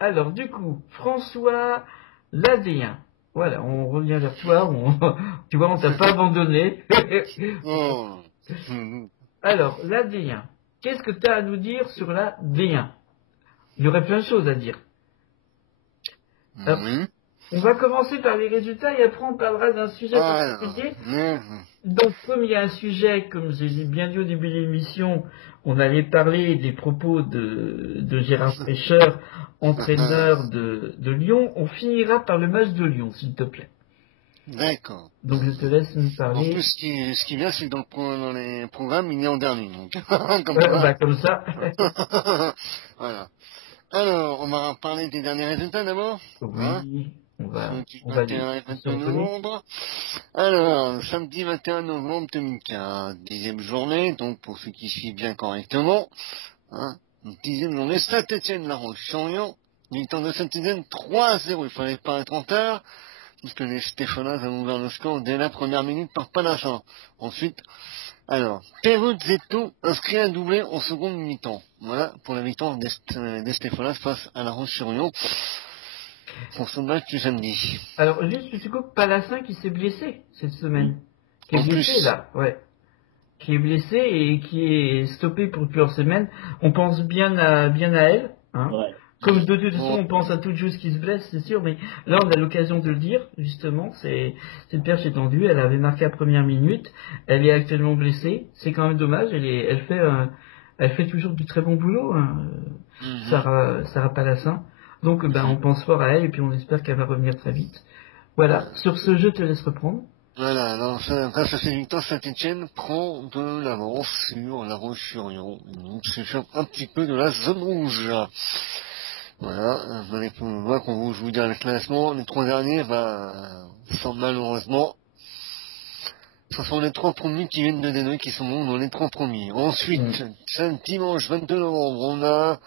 Alors, du coup, François, la D1. Voilà, on revient vers toi. Tu vois, on t'a pas abandonné. Oh. Mhm. Alors, la D1. Qu'est-ce que tu as à nous dire sur la D1? Il y aurait plein de choses à dire. Alors, Oui. on va commencer par les résultats et après on parlera d'un sujet Alors. particulier. Mhm. Donc, comme il y a un sujet, comme j'ai bien dit au début de l'émission, on allait parler des propos de Gérard Fleischer, entraîneur de Lyon. On finira par le match de Lyon, s'il te plaît. D'accord. Donc, je te laisse nous En plus, parler. ce qui est bien, c'est que dans les programmes, il est en dernier. Donc, comme ça. Bah, comme ça. Voilà. Alors, on va parler des derniers résultats d'abord. Hein, Oui, samedi on va les 21 et 22 survoler. novembre. Alors, samedi 21 novembre 2015, 10e journée, donc pour ceux qui suivent bien correctement. Hein, 10e journée, Saint-Étienne-La Roche-sur-Yon. Victoire de Saint-Étienne 3-0. Il fallait pas être en retard, puisque les Stéphanois ont ouvert le score dès la première minute par Panachin. Ensuite, alors, Peruzzetto inscrit un doublé en seconde mi-temps. Voilà pour la victoire des Stéphanois face à La Roche-sur-Yon pour ce match du samedi. Alors, juste, tu coupe Palassin qui s'est blessé cette semaine. Qui est En blessé, plus, là, ouais. Qui est blessé et qui est stoppé pour plusieurs semaines. On pense bien à elle, hein. ouais. Comme de toute façon Bon, on pense à toute chose qui se blesse, c'est sûr, mais là on a l'occasion de le dire, justement, c'est une perche étendue, elle avait marqué à première minute, elle est actuellement blessée, c'est quand même dommage, elle fait toujours du très bon boulot, hein, mhm, Sarah Palassin. Donc ben on pense fort à elle et puis on espère qu'elle va revenir très vite. Voilà, voilà. sur ce je te laisse reprendre. Voilà, alors grâce à cette victoire, Saint-Etienne prend de l'avance sur La Roche-sur-Yon. Donc s'échappe un petit peu de la zone rouge. Voilà, on voit qu'on je vous dire le classement, les trois derniers, sans malheureusement, ce sont les trois premiers qui viennent de dénouer qui sont dans les trois premiers. Mm. Ensuite, dimanche 22 novembre, on a,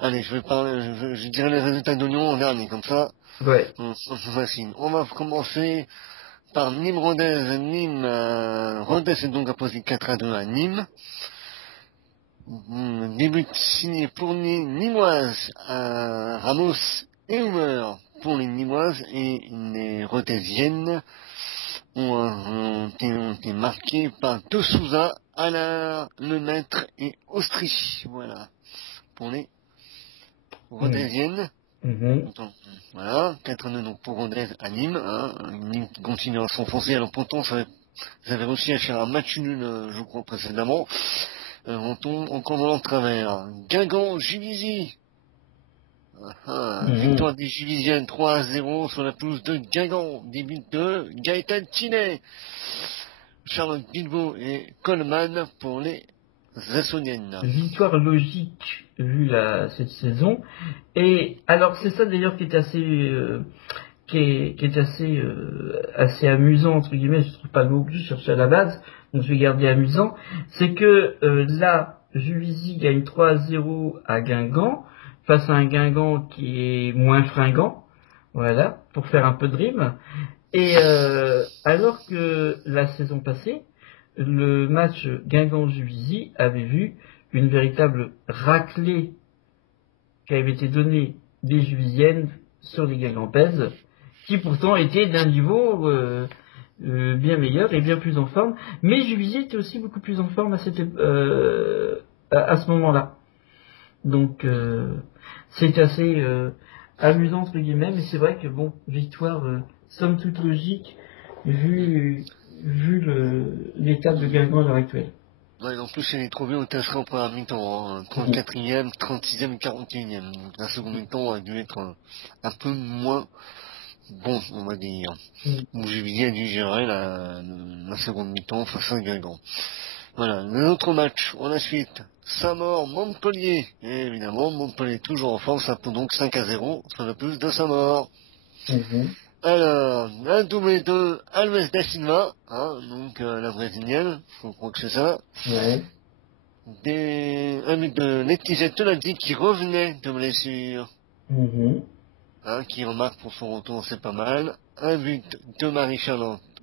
allez, je dirais les résultats de Lyon en dernier, comme ça, Ouais. c'est facile. On va commencer par Nîmes-Rodez. Rodez est donc imposé 4-2 à Nîmes. Début signé pour les Nîmoises, Ramos et Humer pour les Nîmoises, et les Rodésiennes ont été marquées par De Souza, Allard, Lemaître et Austrie. Voilà, pour les Mm. Rodésiennes. Mhm. Donc, voilà, 4-2 donc pour Rodez à Nîmes. Hein. Nîmes continue à s'enfoncer, alors pourtant ils avaient réussi à faire un match nul, je crois, précédemment. On tombe encore dans le travers. Guingamp, Juvisy. Mhm. Victoire des Juvisiennes 3-0 sur la pelouse de Guingamp. Début de Gaëtan Tinet, Charlotte Bilbao et Coleman pour les Assoniennes. Victoire logique vu cette saison. Et alors c'est ça d'ailleurs qui est assez qui est assez amusant entre guillemets, je trouve pas le mot que je cherchais à la base, donc je vais garder amusant, c'est que là, Juvisy gagne 3-0 à Guingamp, face à un Guingamp qui est moins fringant, voilà, pour faire un peu de rime. Et alors que la saison passée, le match Guingamp-Juvisy avait vu une véritable raclée qui avait été donnée des Juvisiennes sur les Guingampaises, qui pourtant étaient d'un niveau bien meilleur et bien plus en forme. Mais Juvisy était aussi beaucoup plus en forme à ce moment-là. Donc c'est assez amusant entre guillemets, mais c'est vrai que bon, victoire somme toute logique vu l'état de Guingamp à l'heure actuelle. Ouais, en plus, elle est trouvée au tasserait en première mi-temps, hein, 34e, 36e, 41e. Donc, la seconde mi-temps a dû être un peu moins bon, on va dire. Mm. Où Juvisy a dû gérer la seconde mi-temps face à Guingamp. Voilà, l'autre match, on a suite, Saint-Maur, Montpellier. Et évidemment, Montpellier toujours en force, ça peut donc 5-0 sur la pelouse de Saint-Maur. Mhm. Alors, un doublé de Alves da Silva, hein, donc la brésilienne, je crois que c'est ça. Ouais. Un but de Laetitia Toladi qui revenait de blessure, Mhm. hein, qui remarque pour son retour, c'est pas mal. Un but de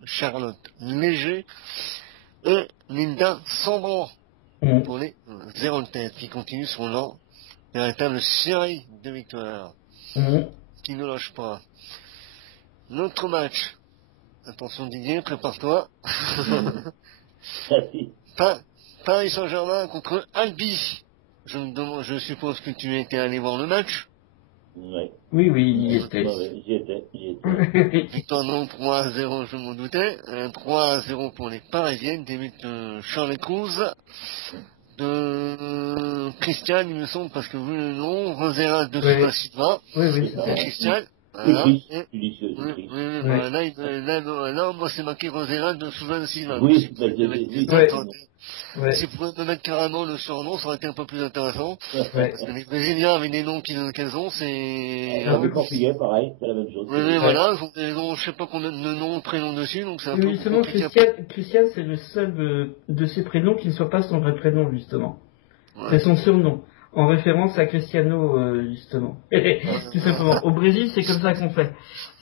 Charlotte Léger et Linda Sambran Mhm. pour les 0 tête qui continue son leur véritable série de victoires. Mhm. qui ne lâche pas. L'autre match, attention Didier, prépare-toi. Paris Saint-Germain contre Albi. Je suppose que tu étais allé voir le match. Ouais. Oui, il y était. Ouais, j'y étais. Victoire non 3-0, je m'en doutais. 3-0 pour les Parisiennes, des buts de Charles Cruz, de Christian, il me semble, parce que vu le nom, Rosera de Ouais. Silva. Oui, C'est ça. Et Christian. Et Voilà. Chris, Et- tu dis que c'est oui, Chris. oui, voilà. Là, moi, c'est marqué Rosera de Souza Silva. Oui, Si vous pouvez me mettre oui. ça, Ouais. ça aurait été- Ouais. Si vous pouvez me mettre carrément le surnom, ça aurait été un peu plus intéressant. Ouais. Parce que les Brésiliens avec des noms qu'elles ont, c'est... Les Portugais, pareil, c'est la même chose. Oui, oui, voilà, ils ont je sais pas combien de noms, de prénoms dessus, donc c'est un peu Oui, justement, compliqué. Christian, c'est le seul de ses prénoms qui ne soit pas son vrai prénom, justement. Ouais. C'est son surnom, en référence à Cristiano, justement. Tout simplement. Au Brésil, c'est comme ça qu'on fait.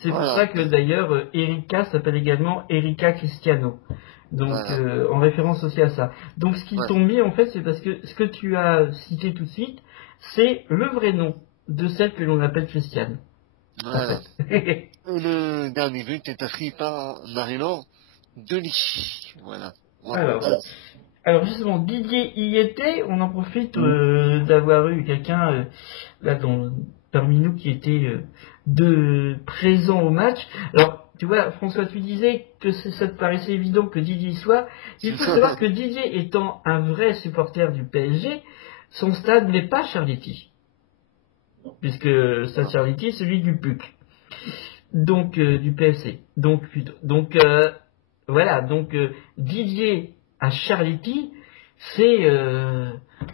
C'est pour Voilà. ça que d'ailleurs, Erika s'appelle également Erika Cristiano. Donc, Voilà. en référence aussi à ça. Donc, ce qu'ils Ouais. t'ont mis, en fait, c'est parce que ce que tu as cité tout de suite, c'est le vrai nom de celle que l'on appelle Christiane. Voilà. En fait. Le dernier but est inscrit par Marino Delis. Voilà. Alors, Voilà. Alors justement, Didier y était, on en profite d'avoir eu quelqu'un là parmi nous qui était présent au match. Alors, tu vois, François, tu disais que ça te paraissait évident que Didier y soit. Il faut savoir que Didier étant un vrai supporter du PSG, son stade n'est pas Charletti. Puisque stade Charletti, c'est celui du PUC. Donc, du PSC. Donc, plutôt. Donc, voilà. Donc, Didier à Charletti, c'est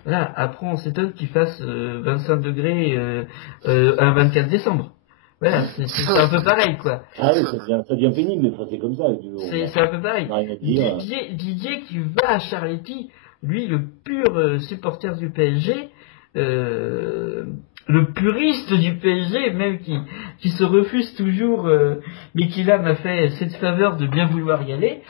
voilà, après on s'étonne qu'il fasse 25 degrés un 24 décembre. Voilà, c'est un peu pareil, quoi. Ah oui, ça devient pénible, mais c'est comme ça. C'est un peu pareil. On a rien à dire. Didier qui va à Charletti, lui, le pur supporter du PSG, le puriste du PSG, même qui se refuse toujours, mais qui là m'a fait cette faveur de bien vouloir y aller.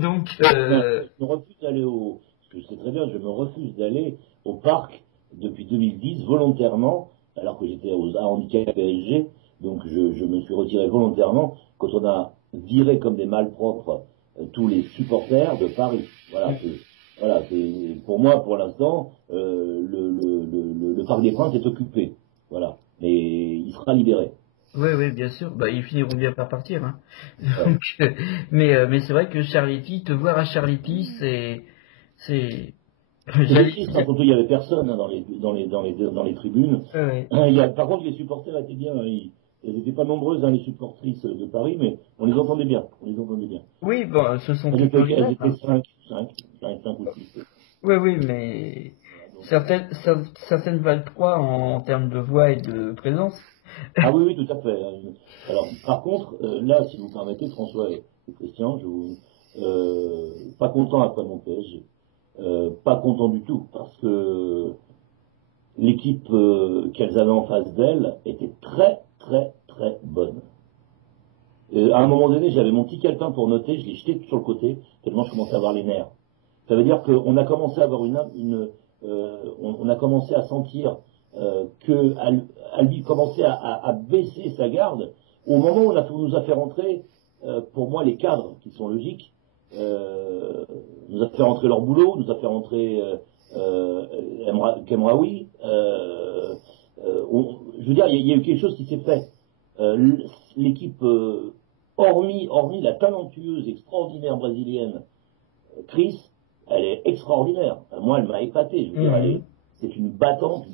Donc, Je me refuse d'aller parce que je sais très bien, je me refuse d'aller au parc depuis 2010 volontairement, alors que j'étais à handicap PSG, donc je me suis retiré volontairement quand on a viré comme des malpropres tous les supporters de Paris. Voilà, c'est pour moi, pour l'instant, le Parc des Princes est occupé. Voilà, mais il sera libéré. oui, bien sûr. Bah, ils finiront bien par partir. Hein. Ouais. Donc, mais c'est vrai que Charletti, te voir à Charletti, c'est. C'est triste, hein, surtout il y avait personne hein, dans les tribunes. Ouais. Par contre, les supporters étaient bien. Elles n'étaient pas nombreuses, hein, les supportrices de Paris, mais on les entendait bien. Oui, bon, ce sont Elles plutôt les mêmes. étaient 5 ou 6. Oui, mais certaines valent 3 en termes de voix et de présence. Ah oui, tout à fait. Alors, par contre, là, si vous permettez, François et Christian, pas content après mon PSG. Pas content du tout, parce que l'équipe qu'elles avaient en face d'elles était très, très, très bonne. À un moment donné, j'avais mon petit calepin pour noter, je l'ai jeté sur le côté, tellement je commençais à avoir les nerfs. Ça veut dire qu'on a commencé à avoir on a commencé à sentir que Albi commençait à baisser sa garde. Au moment où on nous a fait rentrer, pour moi, les cadres, qui sont logiques, nous a fait rentrer leur boulot, nous a fait rentrer Kemraoui. Je veux dire, il y a eu quelque chose qui s'est fait. L'équipe, hormis la talentueuse, extraordinaire brésilienne, Chris, elle est extraordinaire. Moi, elle m'a épaté. Je veux dire, c'est une battante,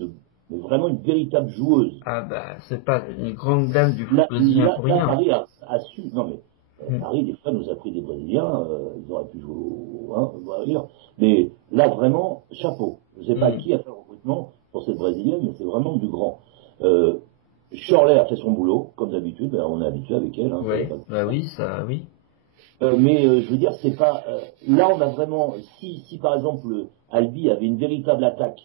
mais vraiment une véritable joueuse. Ah bah, c'est pas une grande dame du foot brésilien pour rien. Paris a su. Non mais Paris, des fois, nous a pris des Brésiliens. Ils auraient pu jouer on va dire. Mais là, vraiment, chapeau. Je sais pas qui a fait le recrutement pour cette brésilienne, mais c'est vraiment du grand. Shirley a fait son boulot, comme d'habitude. On est habitué avec elle. Hein, ouais, bah oui, ça, oui. Mais je veux dire, c'est pas. Là, on a vraiment. Si par exemple Albi avait une véritable attaque,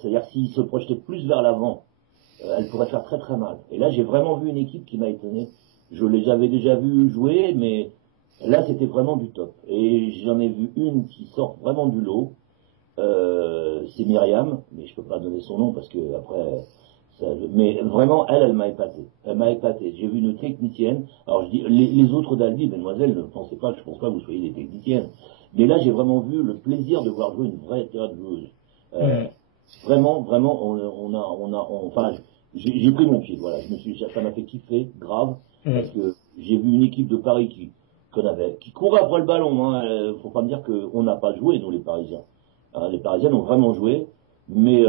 c'est-à-dire s'il se projetait plus vers l'avant, elle pourrait faire très très mal. Et là, j'ai vraiment vu une équipe qui m'a étonné. Je les avais déjà vus jouer, mais là, c'était vraiment du top. Et j'en ai vu une qui sort vraiment du lot. C'est Myriam, mais je peux pas donner son nom parce que après, Mais vraiment, elle m'a épaté. Elle m'a épaté. J'ai vu une technicienne. Alors je dis, les autres d'Albi, mesdemoiselles, ne pensez pas, je pense pas que vous soyez des techniciennes. Mais là, j'ai vraiment vu le plaisir de voir jouer une vraie théâtre-joueuse. Vraiment, enfin, j'ai pris mon pied, voilà. Ça m'a fait kiffer, grave, parce que j'ai vu une équipe de Paris qui courait après le ballon, hein. Faut pas me dire qu'on n'a pas joué, nous, les Parisiens. Hein, les Parisiens ont vraiment joué, mais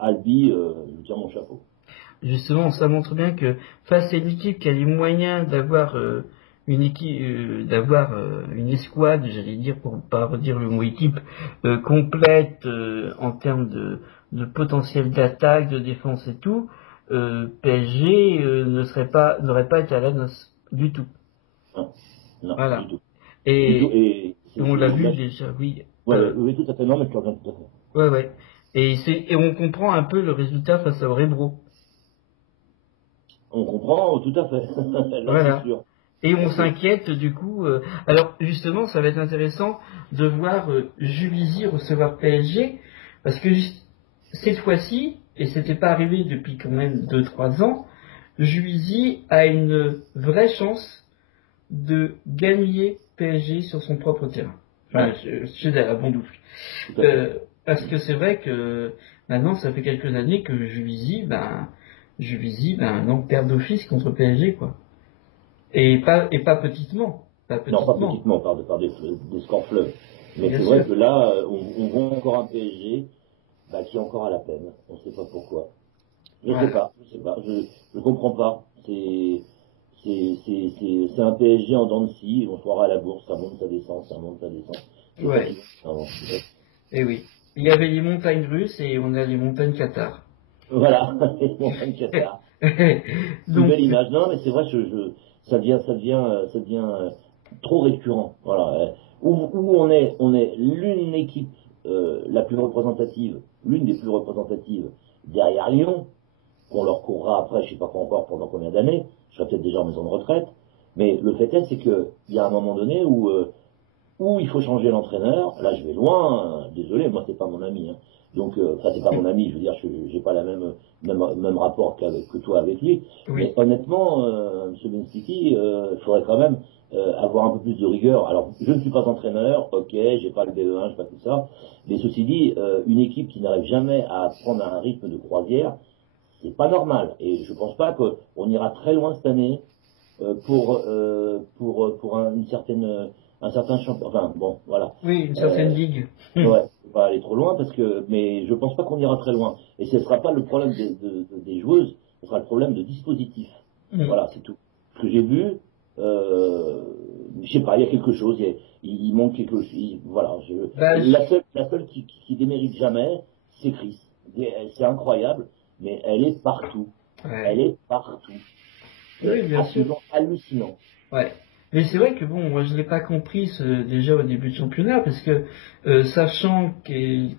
Albi, je tire mon chapeau. Justement, ça montre bien que face à une équipe qui a les moyens d'avoir une équipe, une escouade, j'allais dire pour pas redire le mot équipe, complète en termes de potentiel d'attaque, de défense et tout, PSG n'aurait pas été à la noce du tout. Non, voilà. du tout. Et on l'a vu déjà, oui. Oui, tout à fait. Non, mais tu reviens tout à fait. Ouais. Et on comprend un peu le résultat face à Brebro. On comprend tout à fait. Là, voilà. c'est sûr. Et on s'inquiète du coup. Alors justement, ça va être intéressant de voir Juvisy recevoir PSG, parce que cette fois-ci, et c'était pas arrivé depuis quand même 2-3 ans, Juvisy a une vraie chance de gagner PSG sur son propre terrain. Enfin, je suis à la Bondoufle. Parce que c'est vrai que maintenant, ça fait quelques années que Juvisy, non, perd d'office contre PSG, quoi. Et pas petitement. Non, pas petitement, par des scores fleuves. Mais c'est vrai que là, on voit encore un PSG qui est encore à la peine. On ne sait pas pourquoi. Je sais pas. Je comprends pas. C'est un PSG en dents de scie. On se croira à la bourse, ça monte, ça descend, ça monte, ça descend. Ouais. Et oui. Il y avait les montagnes russes et on a les montagnes Qatar. Voilà, les montagnes Qatar. Une belle image. Non, mais c'est vrai, ça devient trop récurrent. Voilà. Où on est l'une équipe la plus représentative, l'une des plus représentatives derrière Lyon, qu'on leur courra après, je sais pas encore pendant combien d'années, je serai peut-être déjà en maison de retraite, mais le fait est, c'est qu'il y a un moment donné où il faut changer l'entraîneur. Là, je vais loin, désolé, moi c'est pas mon ami, hein. Donc, c'est pas mon ami, je veux dire, j'ai pas la même rapport que toi avec lui. Oui. Mais honnêtement, M. Benstiti, il faudrait quand même avoir un peu plus de rigueur. Alors, je ne suis pas entraîneur, ok, j'ai pas le BE1, j'ai pas tout ça, mais ceci dit, une équipe qui n'arrive jamais à prendre un rythme de croisière, c'est pas normal. Et je pense pas qu'on ira très loin cette année pour un certain champion. Enfin, bon, voilà. Oui, une certaine ligue. Ouais, faut pas aller trop loin mais je pense pas qu'on ira très loin. Et ce sera pas le problème des joueuses, ce sera le problème de dispositif. Voilà, c'est tout. Ce que j'ai vu, je sais pas, il y a quelque chose, il manque quelque chose. Voilà, la seule qui démérite jamais, c'est Chris. C'est incroyable, mais elle est partout. Ouais. Elle est partout. Oui, bien sûr. Hallucinant. Ouais. Mais c'est vrai que bon, moi je l'ai pas compris déjà au début du championnat, parce que sachant quels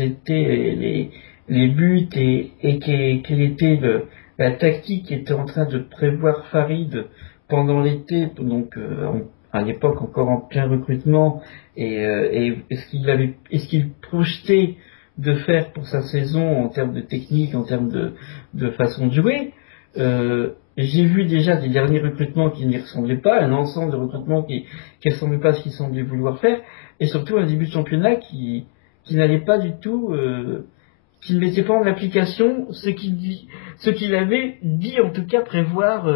étaient les buts et quelle était la tactique qu'était en train de prévoir Farid pendant l'été, donc à l'époque encore en plein recrutement, et est-ce qu'il projetait de faire pour sa saison en termes de technique, en termes de façon de jouer. J'ai vu déjà des derniers recrutements qui n'y ressemblaient pas, un ensemble de recrutements qui ne ressemblaient pas à ce qu'il semblait vouloir faire, et surtout un début de championnat qui n'allait pas du tout, qui ne mettait pas en application ce qu'il avait dit en tout cas prévoir,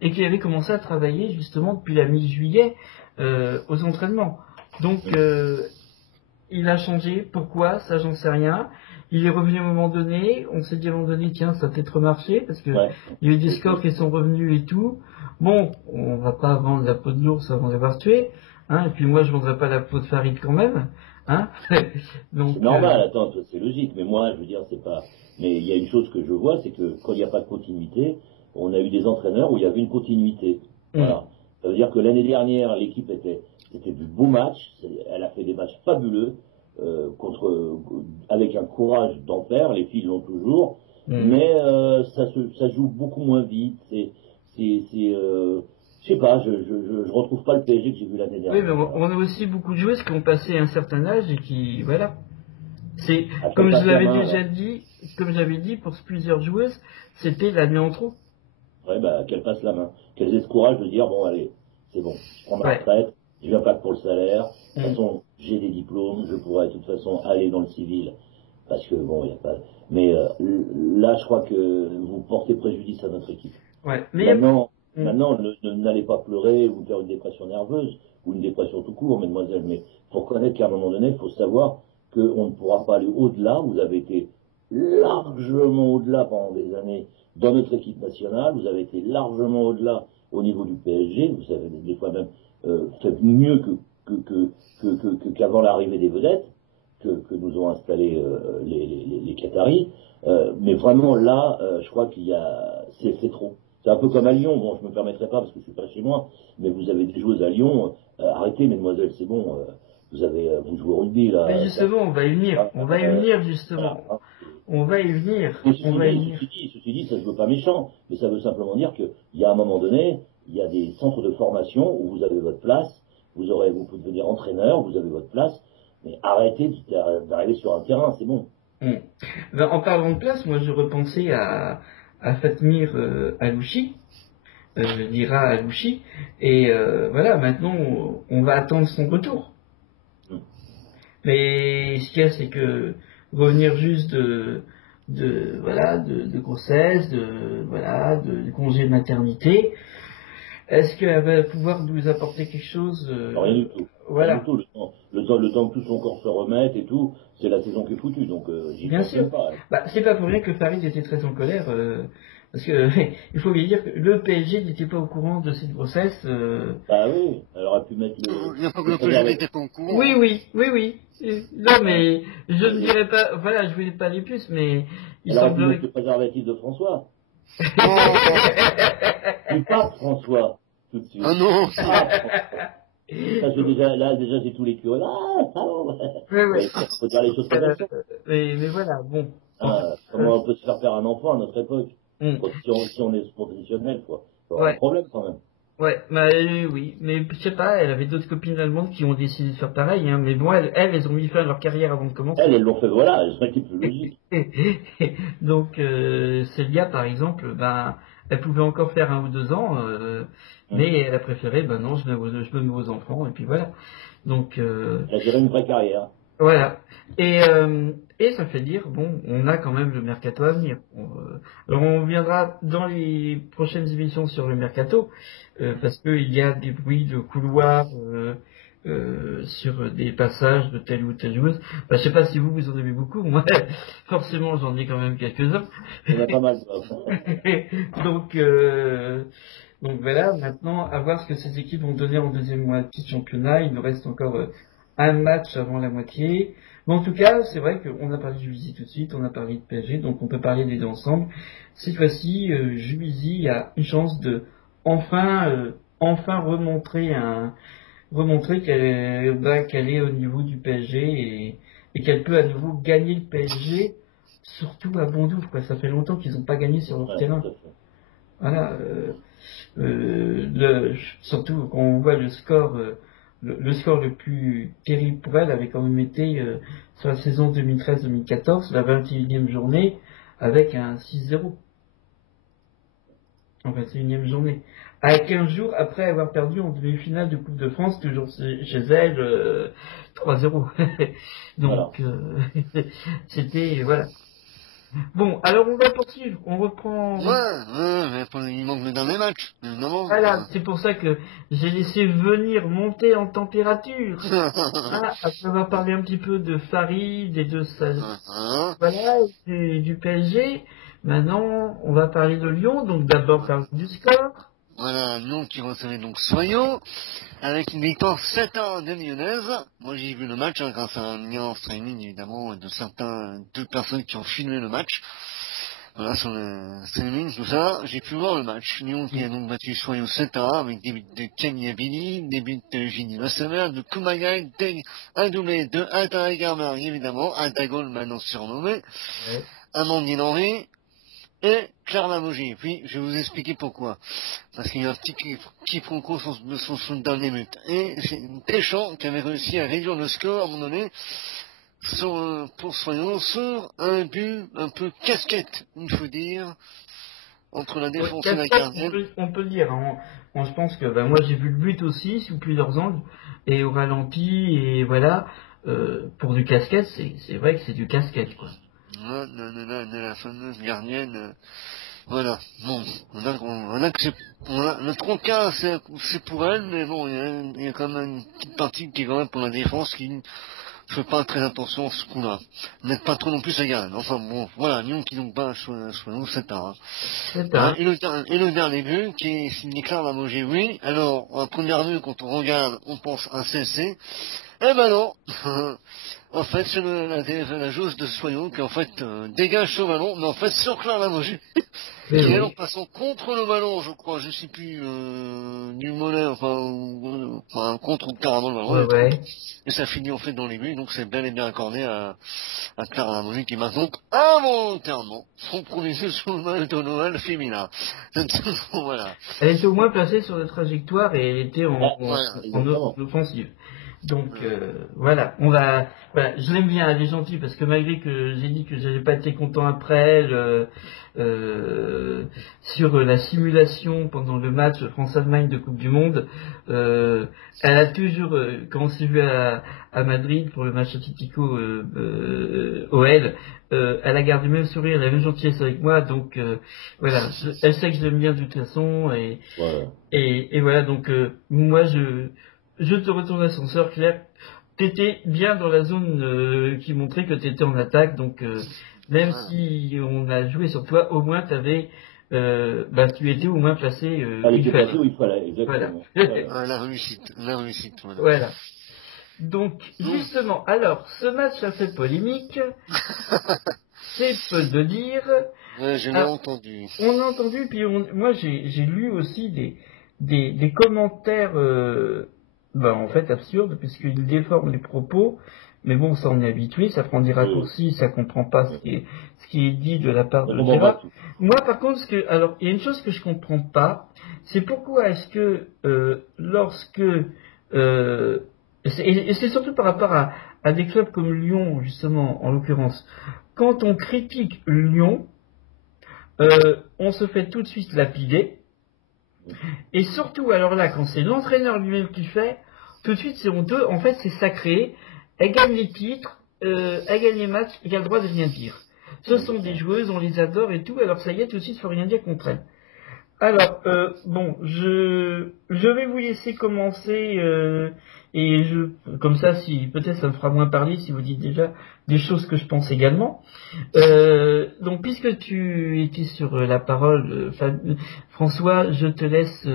et qu'il avait commencé à travailler justement depuis la mi-juillet aux entraînements. Donc il a changé, pourquoi, ça j'en sais rien. Il est revenu à un moment donné, on s'est dit à un moment donné, tiens, ça a peut-être marché, parce que il y a eu des scores qui sont revenus et tout. Bon, on va pas vendre la peau de l'ours avant d'avoir tué, hein, et puis moi je vendrai pas la peau de Farid quand même, hein. Donc, c'est normal, attends, c'est logique, mais moi, je veux dire, c'est pas... Mais il y a une chose que je vois, c'est que quand il n'y a pas de continuité, on a eu des entraîneurs où il y avait une continuité. Voilà. Ça veut dire que l'année dernière, l'équipe c'était du beau match, elle a fait des matchs fabuleux, avec un courage d'enfer, les filles l'ont toujours, mais ça joue beaucoup moins vite, je sais pas, je retrouve pas le PSG que j'ai vu l'année dernière. Oui, mais on a aussi beaucoup de joueuses qui ont passé un certain âge et qui, voilà. C'est, À comme qu'elle je passe la l'avais main, déjà dit, comme j'avais dit, pour plusieurs joueuses, c'était l'année en trop. ouais, bah, qu'elle passe la main. Qu'elles aient ce courage de dire, bon, allez, c'est bon, je prends ma Ouais. retraite, je viens pas que pour le salaire. De toute Mm. façon, j'ai des diplômes, je pourrais de toute façon aller dans le civil. Parce que, bon, il n'y a pas. Mais là, je crois que vous portez préjudice à notre équipe. Ouais. Mais Maintenant, mm. maintenant, n'allez pas pleurer ou faire une dépression nerveuse ou une dépression tout court, mesdemoiselles. Mais il faut reconnaître qu'à un moment donné, il faut savoir qu'on ne pourra pas aller au-delà. Vous avez été largement au-delà pendant des années dans notre équipe nationale. Vous avez été largement au-delà au niveau du PSG. Vous avez des fois même fait mieux qu'avant l'arrivée des vedettes que nous ont installé les Qataris. Mais vraiment là, je crois qu'il y a, c'est trop. C'est un peu comme à Lyon. Bon, je me permettrai pas parce que je suis pas chez moi, mais vous avez des joueuses à Lyon. Arrêtez, mesdemoiselles, c'est bon. Vous jouez au rugby Mais là. justement, on va y venir. Ah, On va y venir voilà, justement. hein. On va y venir. Et On va y venir. ceci dit, ça ne veut pas méchant, mais ça veut simplement dire qu'il y a un moment donné, il y a des centres de formation où vous avez votre place, vous pouvez devenir entraîneur, vous avez votre place, mais arrêtez d'arriver sur un terrain, c'est bon. Mm. Ben, en parlant de place, moi je repensais à Fatmir Alouchi, Lira Alouchi, et voilà, maintenant on va attendre son retour. Mm. Mais ce qu'il y a, c'est que revenir juste voilà, de grossesse, de congé de maternité, est-ce qu'elle va pouvoir nous apporter quelque chose Rien du tout. Rien du Voilà, tout. Le temps que tout son corps se remette et tout, c'est la saison qui est foutue, donc j'y bien pense sûr. même pas. Hein. Bah, c'est pas pour rien que Farid était très en colère, parce que il faut lui dire que le PSG n'était pas au courant de cette grossesse. Bah oui, elle aurait pu mettre Il n'y a pas que le le PSG préservatif. n'était pas au courant. Oui, oui, oui, oui. Non, mais je ne dirais pas. Voilà, je voulais pas aller plus, mais il Elle aurait pu semblerait mettre le préservatif de François. Oh, Du pape François, tout de suite. ah non. Pape François. Ça, déjà, j'ai tous les curés. Ah, pardon. Ouais, ouais. Ouais, faut dire les choses comme elles sont. Mais voilà, bon. Comment on peut se faire un enfant à notre époque? Hmm. Si on est professionnel, quoi. Il y aura un Ouais, problème, quand même. ouais, bah, oui, mais je sais pas, elle avait d'autres copines allemandes qui ont décidé de faire pareil, hein, mais bon, elles ont mis fin à leur carrière avant de commencer. Elles l'ont fait, voilà, elles sont plus logique. Donc, Célia, par exemple, ben, elle pouvait encore faire 1 ou 2 ans, mais elle a préféré, ben non, je me mets aux enfants, et puis voilà. Donc, Elle a géré une vraie carrière. voilà. Et ça fait dire, bon, on a quand même le mercato à venir. Alors on viendra dans les prochaines émissions sur le mercato, parce qu'il y a des bruits de couloir sur des passages de telle ou telle joueuse. Bah, je sais pas si vous en avez beaucoup, moi forcément j'en ai quand même quelques-uns. Il y en a pas mal, quoi. Donc voilà, maintenant, à voir ce que ces équipes vont donner en deuxième moitié de championnat. Il nous reste encore un match avant la moitié. Mais en tout cas, c'est vrai qu'on a parlé de Juvisy tout de suite, on a parlé de PSG, donc on peut parler des deux ensemble. Cette fois-ci, Juvisy a une chance de enfin remontrer qu'elle est au niveau du PSG et qu'elle peut à nouveau gagner le PSG, surtout à Bondoufle, quoi. Ça fait longtemps qu'ils n'ont pas gagné sur leur Ouais, terrain. tout à fait. Voilà. Surtout quand on voit le score, le score le plus terrible pour elle avait quand même été sur la saison 2013-2014, la 21e journée, avec un 6-0. En 21e journée. À 15 jours après avoir perdu en demi-finale de Coupe de France, toujours chez elle, 3-0. Donc, c'était, voilà. Bon, alors on va poursuivre, on reprend. Ouais, mais il manque le dernier match, évidemment. Voilà, c'est pour ça que j'ai laissé venir monter en température. Après avoir parlé un petit peu de Farid et de ça, voilà, du PSG. Maintenant, on va parler de Lyon, donc d'abord parler du score. Voilà, Lyon qui recevait donc Soyons, avec une victoire 7-1 de Lyonnaise. Moi j'ai vu le match grâce à un lien en streaming évidemment de deux personnes qui ont filmé le match. Voilà, sur le streaming, tout ça, j'ai pu voir le match. Lyon qui a donc battu Soyons 7-1 avec des buts de Kenny Abili, des buts de Ginny Lassemer, de Kumagai, un doublé de Altaï Garber évidemment, Altagol maintenant surnommé, Ouais. Amandine Henry, et Claire Lamogy. Puis, je vais vous expliquer pourquoi. Parce qu'il y a un petit quiproquo sur le dernier but. Et c'est Deschamps qui avait réussi à réduire le score à un moment donné, pour Soyons sur un but un peu casquette, il faut dire, entre la défense et la gardienne. On peut le dire. Hein. Je pense que moi j'ai vu le but aussi sous plusieurs angles et au ralenti et voilà. Pour du casquette, c'est vrai que c'est du casquette quoi. La fameuse gardienne. Voilà. Bon, le tronquin c'est pour elle, mais bon, il y a quand même une petite partie qui est quand même pour la défense qui ne fait pas très attention à ce coup-là. N'êtes pas trop non plus sa garde. Enfin bon, voilà, Lyon qui donc bat Soyons 7-1. Et le dernier but qui est signé Claire Lamogé, oui. Alors, à première vue, quand on regarde, on pense à un CC. Eh ben non. En fait, c'est la joueuse de Soyons qui en fait dégage ce ballon, mais en fait sur Claire Lamogé. Qui est en passant contre le ballon, je crois, je sais plus, du mollet, enfin contre carrément le ballon. Ouais. Et ça finit en fait dans les buts, donc c'est bel et bien accordé à Claire Lamogé qui marque donc involontairement son premier jeu sur le match de Noël féminin. Voilà. Elle était au moins placée sur la trajectoire et elle était en offensive. Donc voilà, je l'aime bien, elle est gentille parce que malgré que j'ai dit que j'avais pas été content après elle sur la simulation pendant le match France-Allemagne de Coupe du Monde, elle a toujours, quand on s'est vu à Madrid pour le match Atletico OL, elle a gardé le même sourire, la même gentillesse avec moi, donc voilà, elle sait que je l'aime bien de toute façon et voilà, donc moi je te retourne l'ascenseur, Claire. T'étais bien dans la zone qui montrait que t'étais en attaque, donc même si on a joué sur toi, au moins tu étais au moins placé elle était placée où il fallait, exactement. Voilà. La réussite. Voilà. Donc justement, alors ce match a fait polémique, c'est peu de dire. Ouais, je l'ai entendu. On a entendu, puis moi j'ai lu aussi des commentaires. En fait absurde puisqu'il déforme les propos, mais bon ça on est habitué, ça prend des raccourcis, ça comprend pas ce qui est dit de la part de Gérard. Moi par contre il y a une chose que je comprends pas, c'est pourquoi est-ce que et c'est surtout par rapport à des clubs comme Lyon justement en l'occurrence, quand on critique Lyon, on se fait tout de suite lapider. Et surtout, alors là, quand c'est l'entraîneur lui-même qui fait, tout de suite c'est honteux, en fait c'est sacré, elle gagne les titres, elle gagne les matchs, il a le droit de rien dire. Ce sont des joueuses, on les adore et tout, alors ça y est, tout de suite, il faut rien dire contre elles. Alors, je vais vous laisser commencer, comme ça, si peut-être ça me fera moins parler si vous dites déjà des choses que je pense également. Donc, puisque tu étais sur la parole, François, je te laisse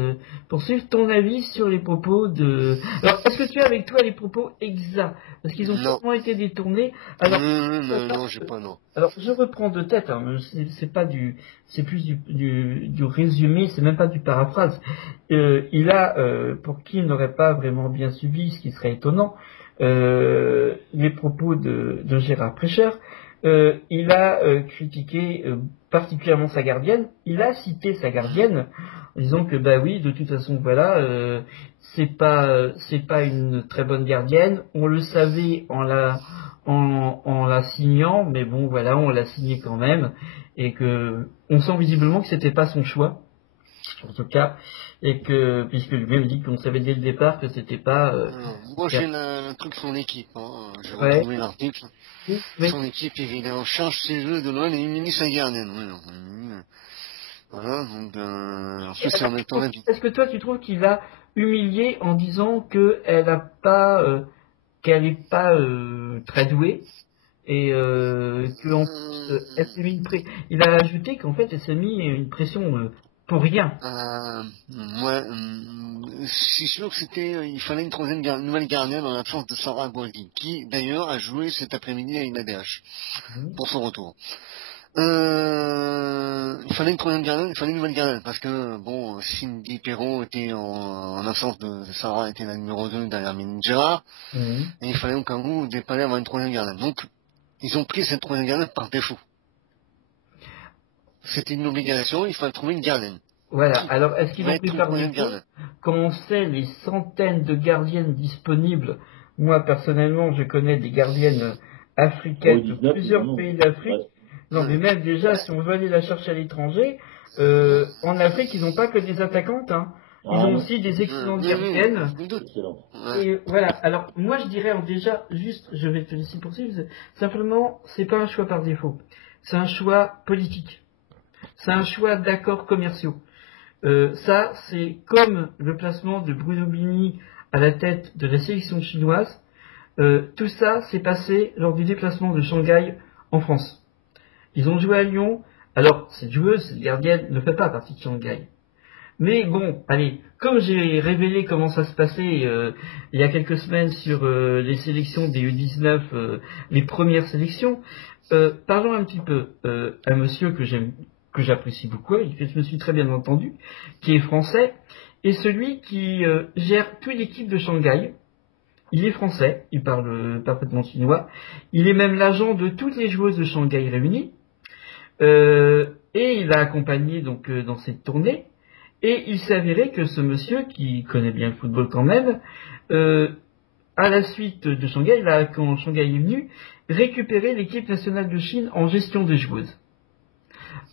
poursuivre ton avis sur les propos de... Alors, est-ce que tu as avec toi les propos exacts? Parce qu'ils ont sûrement été détournés. Alors, non, j'ai pas, non. Alors, je reprends de tête, hein, c'est plus du résumé, c'est même pas du paraphrase. Il a, pour qui n'aurait pas vraiment bien suivi, ce qui serait étonnant, les propos de Gérard Prêcheur, il a critiqué particulièrement sa gardienne, il a cité sa gardienne, en disant que oui, de toute façon, voilà, c'est pas une très bonne gardienne, on le savait en la signant, mais bon voilà, on l'a signé quand même, et que on sent visiblement que c'était pas son choix, en tout cas, et que puisque lui-même dit qu'on savait dès le départ que c'était pas. Moi j'ai un truc sur l'équipe, j'ai retrouvé l'article. Oui. Son équipe évidemment change ses jeux de Noël et humilie sa gardienne. Voilà, donc en plus c'est en même temps. Est-ce que toi tu trouves qu'il l'a humiliée en disant qu'elle a pas qu'elle n'est pas très douée et qu'en elle s'est mis il a ajouté qu'en fait elle s'est mis une pression pour rien. C'est sûr que il fallait une nouvelle gardienne en l'absence de Sarah Golding, qui d'ailleurs a joué cet après-midi à une ADH pour son retour. Il fallait une troisième gardienne, il fallait une nouvelle gardienne, parce que Cindy Perrault était en absence de Sarah, était la numéro 2 derrière Mélanie Gérard, et il fallait donc un coup dépanner avoir une troisième gardienne. Donc, ils ont pris cette troisième gardienne par défaut. C'était une obligation, il fallait trouver une gardienne. Voilà, alors est-ce qu'ils ont pris par défaut? Quand on sait les centaines de gardiennes disponibles, moi personnellement je connais des gardiennes africaine de 19, plusieurs non. pays d'Afrique. Ouais. Non, mais même déjà, si on veut aller la chercher à l'étranger, en Afrique, ils n'ont pas que des attaquantes, hein. Ils Ah ont non, aussi des excellentes Oui, gardiennes. je me doute. excellent. Ouais. Et voilà. Alors, moi, je dirais déjà, juste, je vais te laisser poursuivre. Simplement, c'est pas un choix par défaut. C'est un choix politique. C'est un choix d'accords commerciaux. Ça, c'est comme le placement de Bruno Bini à la tête de la sélection chinoise. Tout ça s'est passé lors du déplacement de Shanghai en France. Ils ont joué à Lyon. Alors, cette joueuse, cette gardienne, ne fait pas partie de Shanghai. Mais bon, allez, comme j'ai révélé comment ça se passait il y a quelques semaines sur les sélections des U19, les premières sélections, parlons un petit peu un monsieur que j'apprécie beaucoup, et que je me suis très bien entendu, qui est français, et celui qui gère toute l'équipe de Shanghai. Il est français, il parle parfaitement chinois, il est même l'agent de toutes les joueuses de Shanghai réunies, et il a accompagné donc dans cette tournée. Et il s'est avéré que ce monsieur, qui connaît bien le football quand même, à la suite de Shanghai, quand Shanghai est venu, récupérer l'équipe nationale de Chine en gestion des joueuses.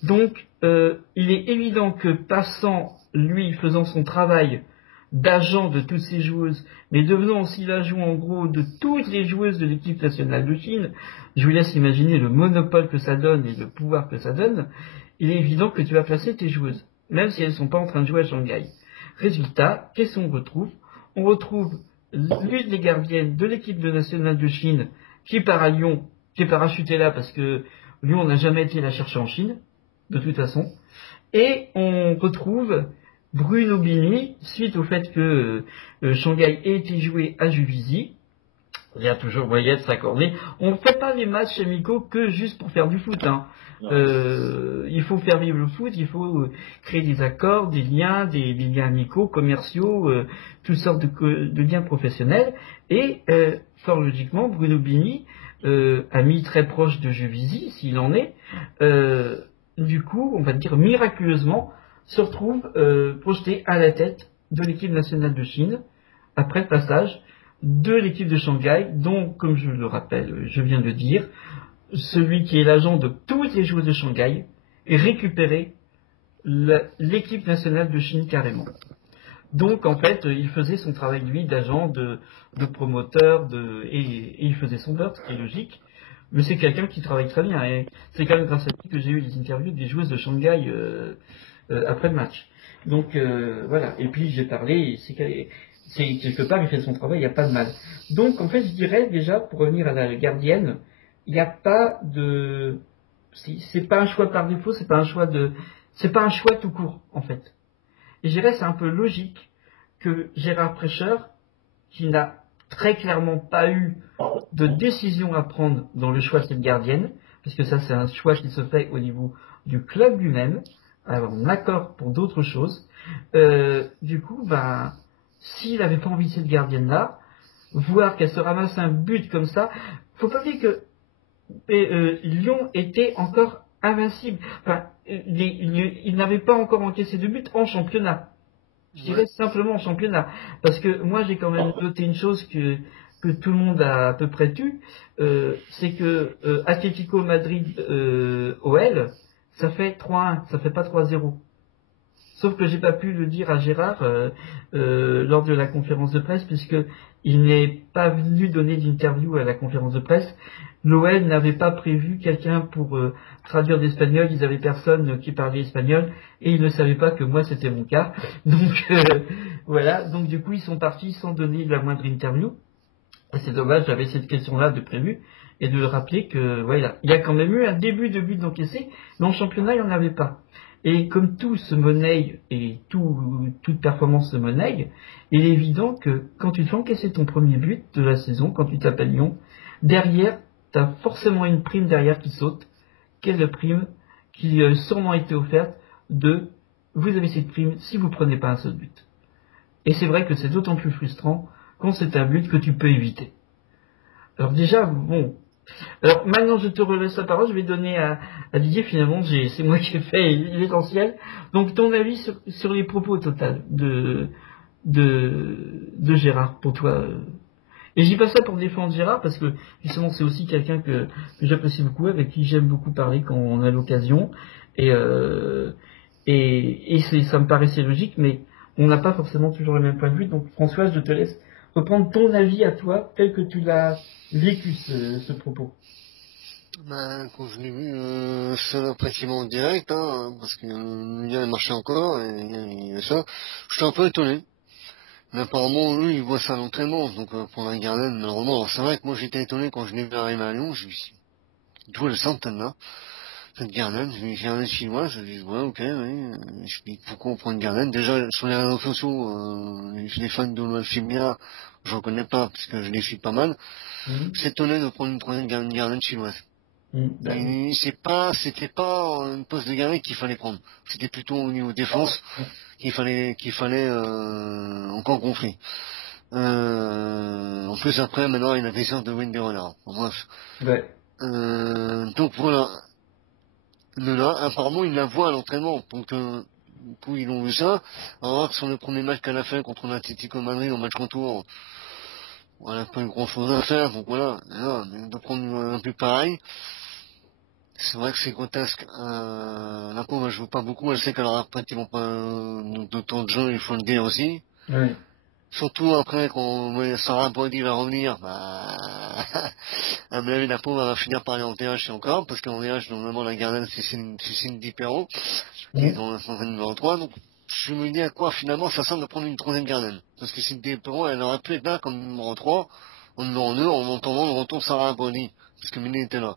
Donc, il est évident que passant, lui, faisant son travail d'agent de toutes ces joueuses, mais devenant aussi l'agent en gros de toutes les joueuses de l'équipe nationale de Chine, je vous laisse imaginer le monopole que ça donne et le pouvoir que ça donne, il est évident que tu vas placer tes joueuses, même si elles ne sont pas en train de jouer à Shanghai. Résultat, qu'est-ce qu'on retrouve? On retrouve l'une des gardiennes de l'équipe nationale de Chine qui part à Lyon, qui est parachutée là parce que Lyon n'a jamais été la chercher en Chine, de toute façon, et on retrouve Bruno Bini, suite au fait que Shanghai ait été joué à Juvisy. Il y a toujours moyen de s'accorder. On ne fait pas les matchs amicaux que juste pour faire du foot, hein. Il faut faire vivre le foot, il faut créer des accords, des liens liens amicaux, commerciaux, toutes sortes de liens professionnels. Et fort logiquement, Bruno Bini, ami très proche de Juvisy, s'il en est, du coup, on va dire miraculeusement, se retrouve projeté à la tête de l'équipe nationale de Chine, après le passage de l'équipe de Shanghai, dont, comme je le rappelle, je viens de dire, celui qui est l'agent de toutes les joueuses de Shanghai est récupéré l'équipe nationale de Chine carrément. Donc en fait, il faisait son travail lui d'agent, de promoteur, et il faisait son beurre, ce qui est logique. Mais c'est quelqu'un qui travaille très bien. Et c'est quand même grâce à lui que j'ai eu les interviews des joueuses de Shanghai après le match. Donc voilà. Et puis j'ai parlé. C'est quelque part il fait son travail, il n'y a pas de mal. Donc en fait, je dirais déjà pour revenir à la gardienne, il n'y a pas de, c'est pas un choix par défaut, c'est pas un choix tout court en fait. Et je dirais c'est un peu logique que Gérard Prêcheur, qui n'a très clairement pas eu de décision à prendre dans le choix de cette gardienne, puisque ça c'est un choix qui se fait au niveau du club lui-même, en accord pour d'autres choses, du coup, s'il n'avait pas envie de cette gardienne-là, voir qu'elle se ramasse un but comme ça, faut pas oublier que Lyon était encore invincible. Enfin, il n'avait pas encore encaissé de but en championnat. Je dirais simplement en championnat. Parce que moi, j'ai quand même noté une chose que tout le monde a à peu près tu, c'est que Atlético Madrid OL, ça fait 3-1, ça fait pas 3-0. Sauf que j'ai pas pu le dire à Gérard lors de la conférence de presse, puisque il n'est pas venu donner d'interview à la conférence de presse. L'OL n'avait pas prévu quelqu'un pour traduire d'espagnol, ils avaient personne qui parlait espagnol, et ils ne savaient pas que moi c'était mon cas. Donc voilà, donc du coup ils sont partis sans donner la moindre interview. Et c'est dommage, j'avais cette question-là de prévu, et de le rappeler que voilà, il y a quand même eu un début de but d'encaissé, mais en championnat il n'y en avait pas. Et comme tout se monnaie, et toute performance se monnaie, il est évident que quand tu te fais encaisser ton premier but de la saison, quand tu t'appelles Lyon, derrière, tu as forcément une prime derrière qui saute. Quelle prime qui sûrement été offerte de vous avez cette prime si vous prenez pas un seul but. Et c'est vrai que c'est d'autant plus frustrant quand c'est un but que tu peux éviter. Alors déjà, bon. Alors maintenant je te relaisse la parole, je vais donner à Didier, finalement c'est moi qui ai fait l'essentiel. Donc ton avis sur les propos au total de Gérard pour toi Et je dis pas ça pour défendre Gérard, parce que justement c'est aussi quelqu'un que j'apprécie beaucoup, avec qui j'aime beaucoup parler quand on a l'occasion. Et, ça me paraissait logique, mais on n'a pas forcément toujours le même point de vue. Donc Françoise, je te laisse reprendre ton avis à toi, tel que tu l'as vécu ce propos. Ben, quand je l'ai vu, ça pratiquement en direct, hein, parce que le lien marchait encore, et ça, j'étais un peu étonné. Mais apparemment, lui, il voit ça à l'entraînement, donc pour la Garden, malheureusement, alors c'est vrai que moi j'étais étonné quand je l'ai vu arriver à Lyon, je me suis dit, d'où elle centaine là, cette Garden, j'ai un chinois, je me dis, ouais, ok, oui, je me dis, pourquoi on prend une Garden? Déjà, sur les réseaux sociaux, les fans de Noël Fimia, je ne connais pas, parce que je les suis pas mal, c'est étonné de prendre une troisième Garden chinoise. C'était pas une poste de gardien qu'il fallait prendre. C'était plutôt au niveau défense qu'il fallait encore gonfler. En plus après, maintenant, il a des sortes de Wendy Renard. Bref. Ouais. Donc voilà. Là, apparemment, il la voit à l'entraînement. Donc, ils ont vu ça. Alors, sur le premier match qu'elle a fait contre l'Atlético Madrid au match retour, voilà, pas eu grand chose à faire. Donc voilà. Mais de prendre un peu pareil. C'est vrai que c'est grotesque. La pauvre, elle joue pas beaucoup. Elle sait qu'elle aura pratiquement pas d'autant de jeu, il faut le dire aussi. Oui. Surtout après, quand Sarah Brody va revenir, à mon avis, la pauvre, elle va finir par aller en TH encore, parce qu'en TH, normalement, la gardienne, c'est Cindy Perrault, qui est dans le numéro 3. Donc, je me dis à quoi, finalement, ça semble de prendre une troisième gardienne. Parce que Cindy Perrault, elle aurait pu être là comme numéro 3, en numéro 2, en entendant le retour de Sarah Brody, parce que Méné était là.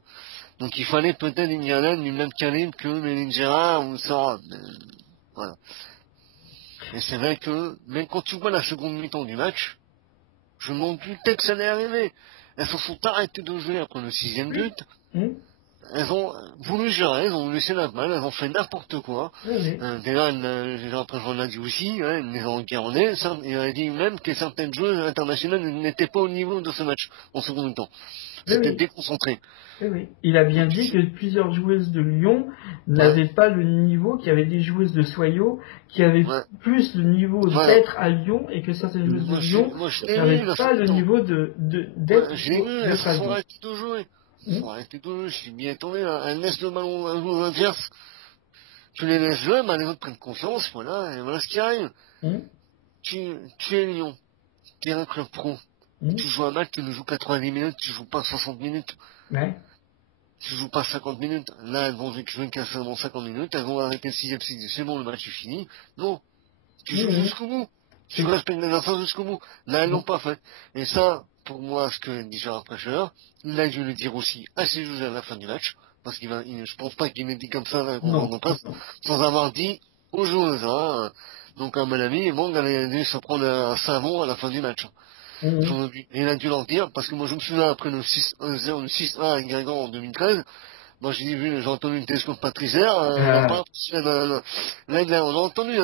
Donc il fallait peut-être une gardienne du même calibre que Méline Gérard ou Sarah. Voilà. Et c'est vrai que, même quand tu vois la seconde mi-temps du match, je m'en doutais que ça allait arriver. Elles se sont arrêtées de jouer après le 6e but. Elles ont voulu gérer, elles ont laissé la balle, elles ont fait n'importe quoi. Déjà, après on l'a dit aussi, hein, elles ont regardé, il a dit même que certaines joueuses internationales n'étaient pas au niveau de ce match, en seconde mi-temps. C'était déconcentré. Oui. Il a bien dit que plusieurs joueuses de Lyon n'avaient pas le niveau, qu'il y avait des joueuses de Soyaux qui avaient plus le niveau d'être à Lyon, et que certaines joueuses de Lyon n'avaient pas le niveau d'être je l'ai vu, elles se sont arrêtées de jouer. Elles sont arrêtées de jouer, je suis bien tombé, elles laissent le ballon à jouer adverse. Tu les laisses jouer, les autres prennent confiance, voilà, et voilà ce qui arrive. Tu es Lyon, tu es un club pro. Tu joues un match, tu ne joues 90 minutes, tu joues pas 60 minutes. Tu joues pas 50 minutes. Là, elles vont jouer qu'à 50 minutes, elles vont arrêter le 6e, c'est bon, le match est fini. Non. Tu joues jusqu'au bout. Tu respectes les enfants jusqu'au bout. Là, elles l'ont pas fait. Et ça, pour moi, ce que dit Gérard Prêcheur, il a dû le dire aussi à ses joueurs à la fin du match. Parce je pense pas qu'il m'ait dit comme ça, là, qu'on passe, sans avoir dit aux joueuses, hein. Donc, à mon avis, bon, elle a dû se prendre un savon à la fin du match. Il a dû leur dire, parce que moi je me souviens après le 6-1, le 6-1 avec Guingamp en 2013, moi j'ai entendu une télescope Patricière, là, on a entendu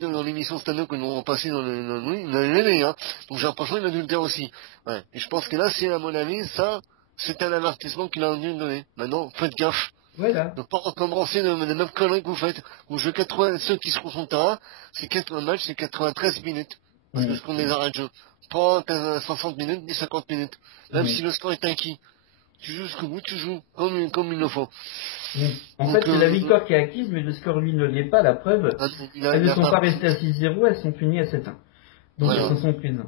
dans l'émission stand-up que nous avons passé dans l'année, hein. Donc j'ai l'impression qu'il a dû le dire aussi. Ouais. Et je pense que là, c'est à mon avis, ça, c'est un avertissement qu'il a dû donner. Maintenant, faites gaffe. Voilà. Ne pas recommencer les mêmes conneries que vous faites. Vous jouez 80, ceux qui seront sur le terrain, un match, c'est 93 minutes. Parce que ce qu'on les arrête de jeu. Pas 60 minutes, ni 50 minutes. Même si le score est acquis. Tu joues jusqu'au bout, tu joues comme il le faut. En fait, c'est la victoire qui est acquise, mais le score, lui, ne l'est pas. La preuve, elles ne sont pas restées à 6-0, elles sont finies à 7-1. Donc, voilà. Elles se sont prises.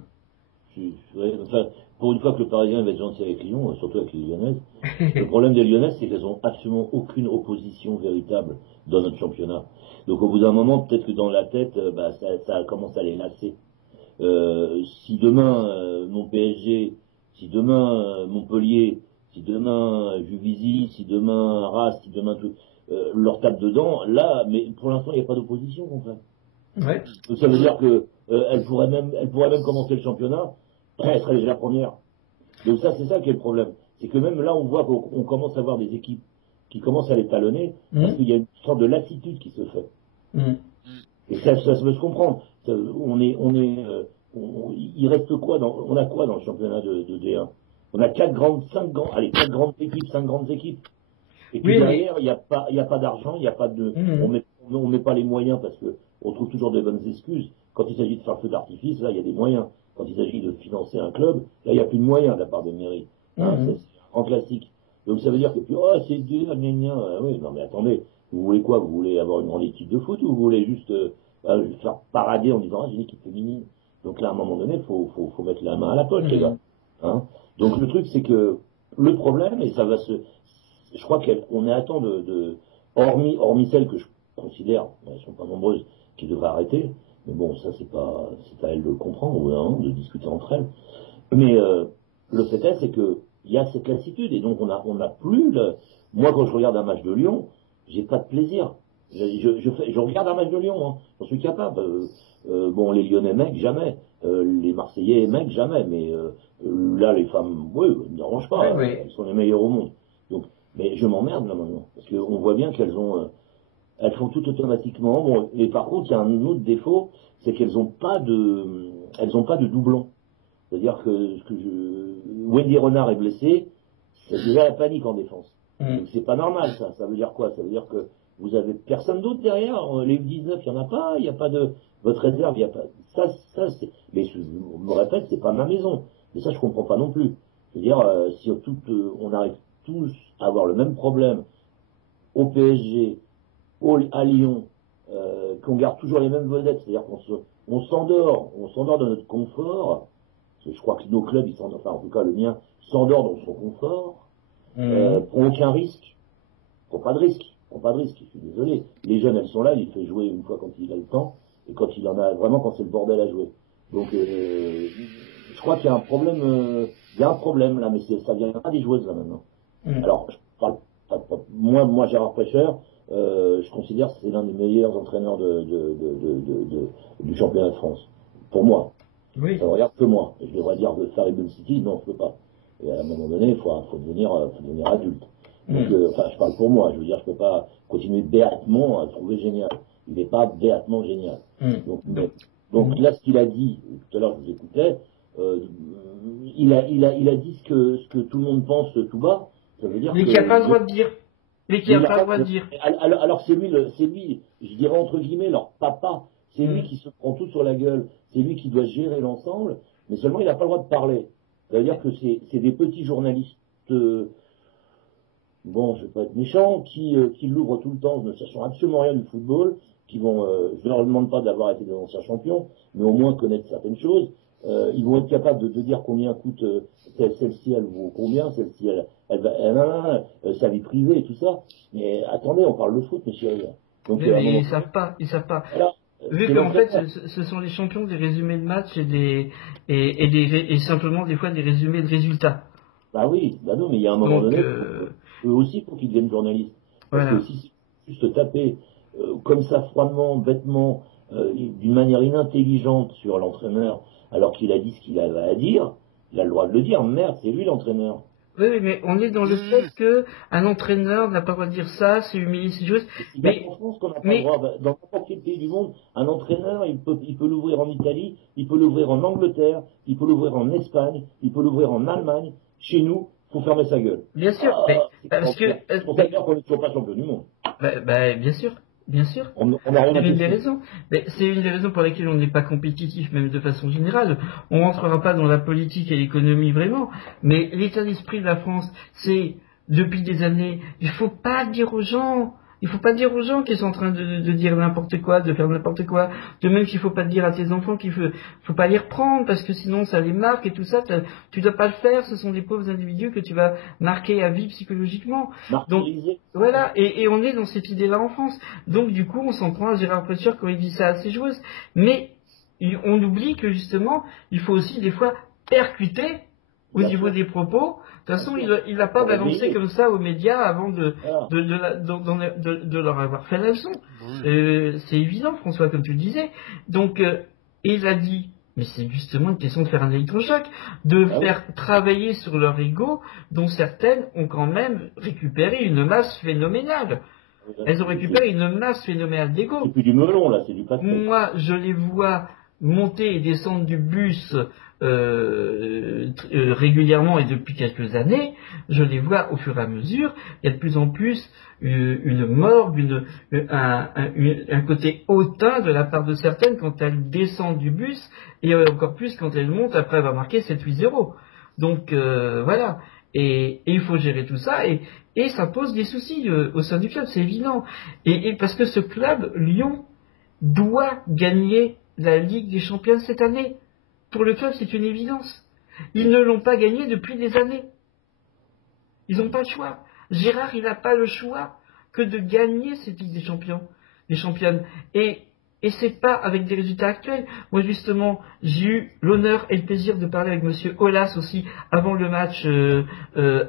Enfin, pour une fois que le Parisien va être gentil avec Lyon, surtout avec les Lyonnaises, le problème des Lyonnaises, c'est qu'elles n'ont absolument aucune opposition véritable dans notre championnat. Donc, au bout d'un moment, peut-être que dans la tête, ça commence à les lasser. Si demain mon PSG, si demain Montpellier, si demain Juvisy, si demain Arras, si demain tout, leur tape dedans, là, mais pour l'instant il n'y a pas d'opposition contre elle. Ouais. Donc ça veut dire que elle pourrait même commencer le championnat, elle serait déjà première. Donc ça c'est ça qui est le problème, c'est que même là on voit qu'on commence à voir des équipes qui commencent à les talonner parce qu'il y a une sorte de lassitude qui se fait. Et ça se peut se comprendre. Il reste quoi on a quoi dans le championnat de D1? On a 5 grandes équipes. Et puis derrière, il n'y a pas d'argent, il y a pas de, on met pas les moyens parce que on trouve toujours des bonnes excuses. Quand il s'agit de faire feu d'artifice, là, il y a des moyens. quand il s'agit de financer un club, là, il n'y a plus de moyens de la part des mairies. Hein, ça, c'est un grand classique. Donc ça veut dire que, oh, c'est dur, gna gna. Oui, non, mais attendez, vous voulez quoi? Vous voulez avoir une grande équipe de foot ou vous voulez juste faire parader en disant, ah, j'ai une équipe féminine? Donc là, à un moment donné, faut mettre la main à la poche, les gars. Hein. Donc le truc, c'est que le problème, et ça va je crois qu'on est à temps hormis celles que je considère, elles sont pas nombreuses, qui devraient arrêter, mais bon, ça c'est à elles de le comprendre, ou hein, de discuter entre elles. Mais le fait est, c'est que il y a cette lassitude, et donc on a plus moi, quand je regarde un match de Lyon, j'ai pas de plaisir. Je regarde un match de Lyon, hein, j'en suis capable. Bon, les Lyonnais mecs, jamais. Les Marseillais mecs, jamais. Mais là, les femmes, oui, ne me dérange pas. Oui. Elles sont les meilleures au monde. Donc, mais je m'emmerde là maintenant, parce qu'on voit bien qu'elles elles font tout automatiquement. Bon, et par contre, il y a un autre défaut, c'est qu'elles ont pas de doublons. C'est-à-dire que Wendy Renard est blessée, c'est déjà la panique en défense. Donc c'est pas normal ça. Ça veut dire quoi? Ça veut dire que vous avez personne d'autre derrière. Les 19, il n'y en a pas. Il n'y a pas de votre réserve. Il n'y a pas. Ça c'est. Mais je me répète, c'est pas ma maison. Mais ça je comprends pas non plus. Je veux dire, si on arrive tous à avoir le même problème au PSG, à Lyon, qu'on garde toujours les mêmes vedettes, c'est-à-dire qu'on s'endort dans notre confort. Je crois que nos clubs, ils s'endorment, enfin en tout cas le mien, s'endort dans son confort, prend aucun risque, prend pas de risque, je suis désolé. Les jeunes, elles sont là, il fait jouer une fois quand il a le temps, et quand il en a vraiment quand c'est le bordel à jouer. Donc je crois qu'il y a un problème là, mais ça vient pas des joueuses là maintenant. Alors, je parle pas, moi Gérard Prêcheur, je considère que c'est l'un des meilleurs entraîneurs du championnat de France. Pour moi. Oui. Ça ne regarde que moi. Je devrais dire de faire Ibn City, non, je peux pas. Et à un moment donné, il faut devenir adulte. Donc, enfin, je parle pour moi. Je veux dire, je peux pas continuer béatement à le trouver génial. Il n'est pas béatement génial. Donc là, ce qu'il a dit, tout à l'heure, je vous écoutais, il a dit ce que tout le monde pense tout bas. Ça veut dire mais qu'il n'y a pas le droit de dire. Mais qu'il n'y a pas le droit de dire. Alors c'est lui, je dirais entre guillemets, leur papa. C'est lui qui se prend tout sur la gueule. C'est lui qui doit gérer l'ensemble. Mais seulement, il n'a pas le droit de parler. C'est-à-dire que c'est des petits journalistes, bon, je vais pas être méchant, qui l'ouvrent tout le temps, ne sachant absolument rien du football, qui vont, je ne leur demande pas d'avoir été des anciens champions, mais au moins connaître certaines choses. Ils vont être capables de dire combien coûte celle-ci, elle vaut combien, celle-ci, elle va, sa vie privée et tout ça. Mais attendez, on parle de foot, mes chéris. Donc, mais ils savent pas. Alors, vu qu'en fait, ce sont les champions des résumés de matchs et simplement des fois des résumés de résultats. Bah oui, bah non, mais il y a un moment donné, eux aussi, pour qu'ils deviennent journalistes. Parce que si c'est juste taper comme ça froidement, bêtement, d'une manière inintelligente sur l'entraîneur, alors qu'il a dit ce qu'il avait à dire, il a le droit de le dire. Merde, c'est lui l'entraîneur. Oui, mais on est dans le fait qu'un entraîneur n'a pas le droit de dire ça, c'est humilier ses joueuses. Mais en France, qu'on n'a pas le droit. Dans n'importe quel pays du monde, un entraîneur, il peut l'ouvrir en Italie, il peut l'ouvrir en Angleterre, il peut l'ouvrir en Espagne, il peut l'ouvrir en Allemagne. Chez nous, faut fermer sa gueule. Bien sûr, parce que c'est pour ça qu'on n'est toujours pas champion du monde. Bien sûr. Bien sûr, on a rien c'est une des raisons. Mais c'est une des raisons pour lesquelles on n'est pas compétitif, même de façon générale. On ne rentrera pas dans la politique et l'économie vraiment, mais l'état d'esprit de la France, c'est, depuis des années, il faut pas dire aux gens qu'ils sont en train de dire n'importe quoi, de faire n'importe quoi, de même qu'il faut pas dire à tes enfants qu'il faut pas les reprendre, parce que sinon ça les marque et tout ça, tu dois pas le faire, ce sont des pauvres individus que tu vas marquer à vie psychologiquement. Donc, voilà, et on est dans cette idée-là en France. Donc, du coup, on s'en prend à Gérard Prêcheur quand il dit ça à ses joueuses. Mais, on oublie que justement, il faut aussi des fois percuter au niveau des propos. De toute façon, il n'a pas balancé comme ça aux médias avant de leur avoir fait la leçon. C'est évident, François, comme tu le disais. Donc, il a dit, mais c'est justement une question de faire un électrochoc, de faire travailler sur leur ego, dont certaines ont quand même récupéré une masse phénoménale. Elles ont récupéré une masse phénoménale d'ego. C'est plus du melon, là, c'est du pâté. Moi, je les vois monter et descendre du bus régulièrement et depuis quelques années, je les vois au fur et à mesure, il y a de plus en plus une morgue, un côté hautain de la part de certaines quand elles descendent du bus, et encore plus quand elles montent après avoir marqué 7-8-0. Donc voilà, et il faut gérer tout ça, et ça pose des soucis au sein du club, c'est évident. Et parce que ce club, Lyon, doit gagner la Ligue des Champions cette année. Pour le club, c'est une évidence. Ils ne l'ont pas gagné depuis des années. Ils n'ont pas le choix. Gérard, il n'a pas le choix que de gagner cette Ligue des Champions, des championnes. Et c'est pas avec des résultats actuels. Moi, justement, j'ai eu l'honneur et le plaisir de parler avec Monsieur Aulas aussi avant le match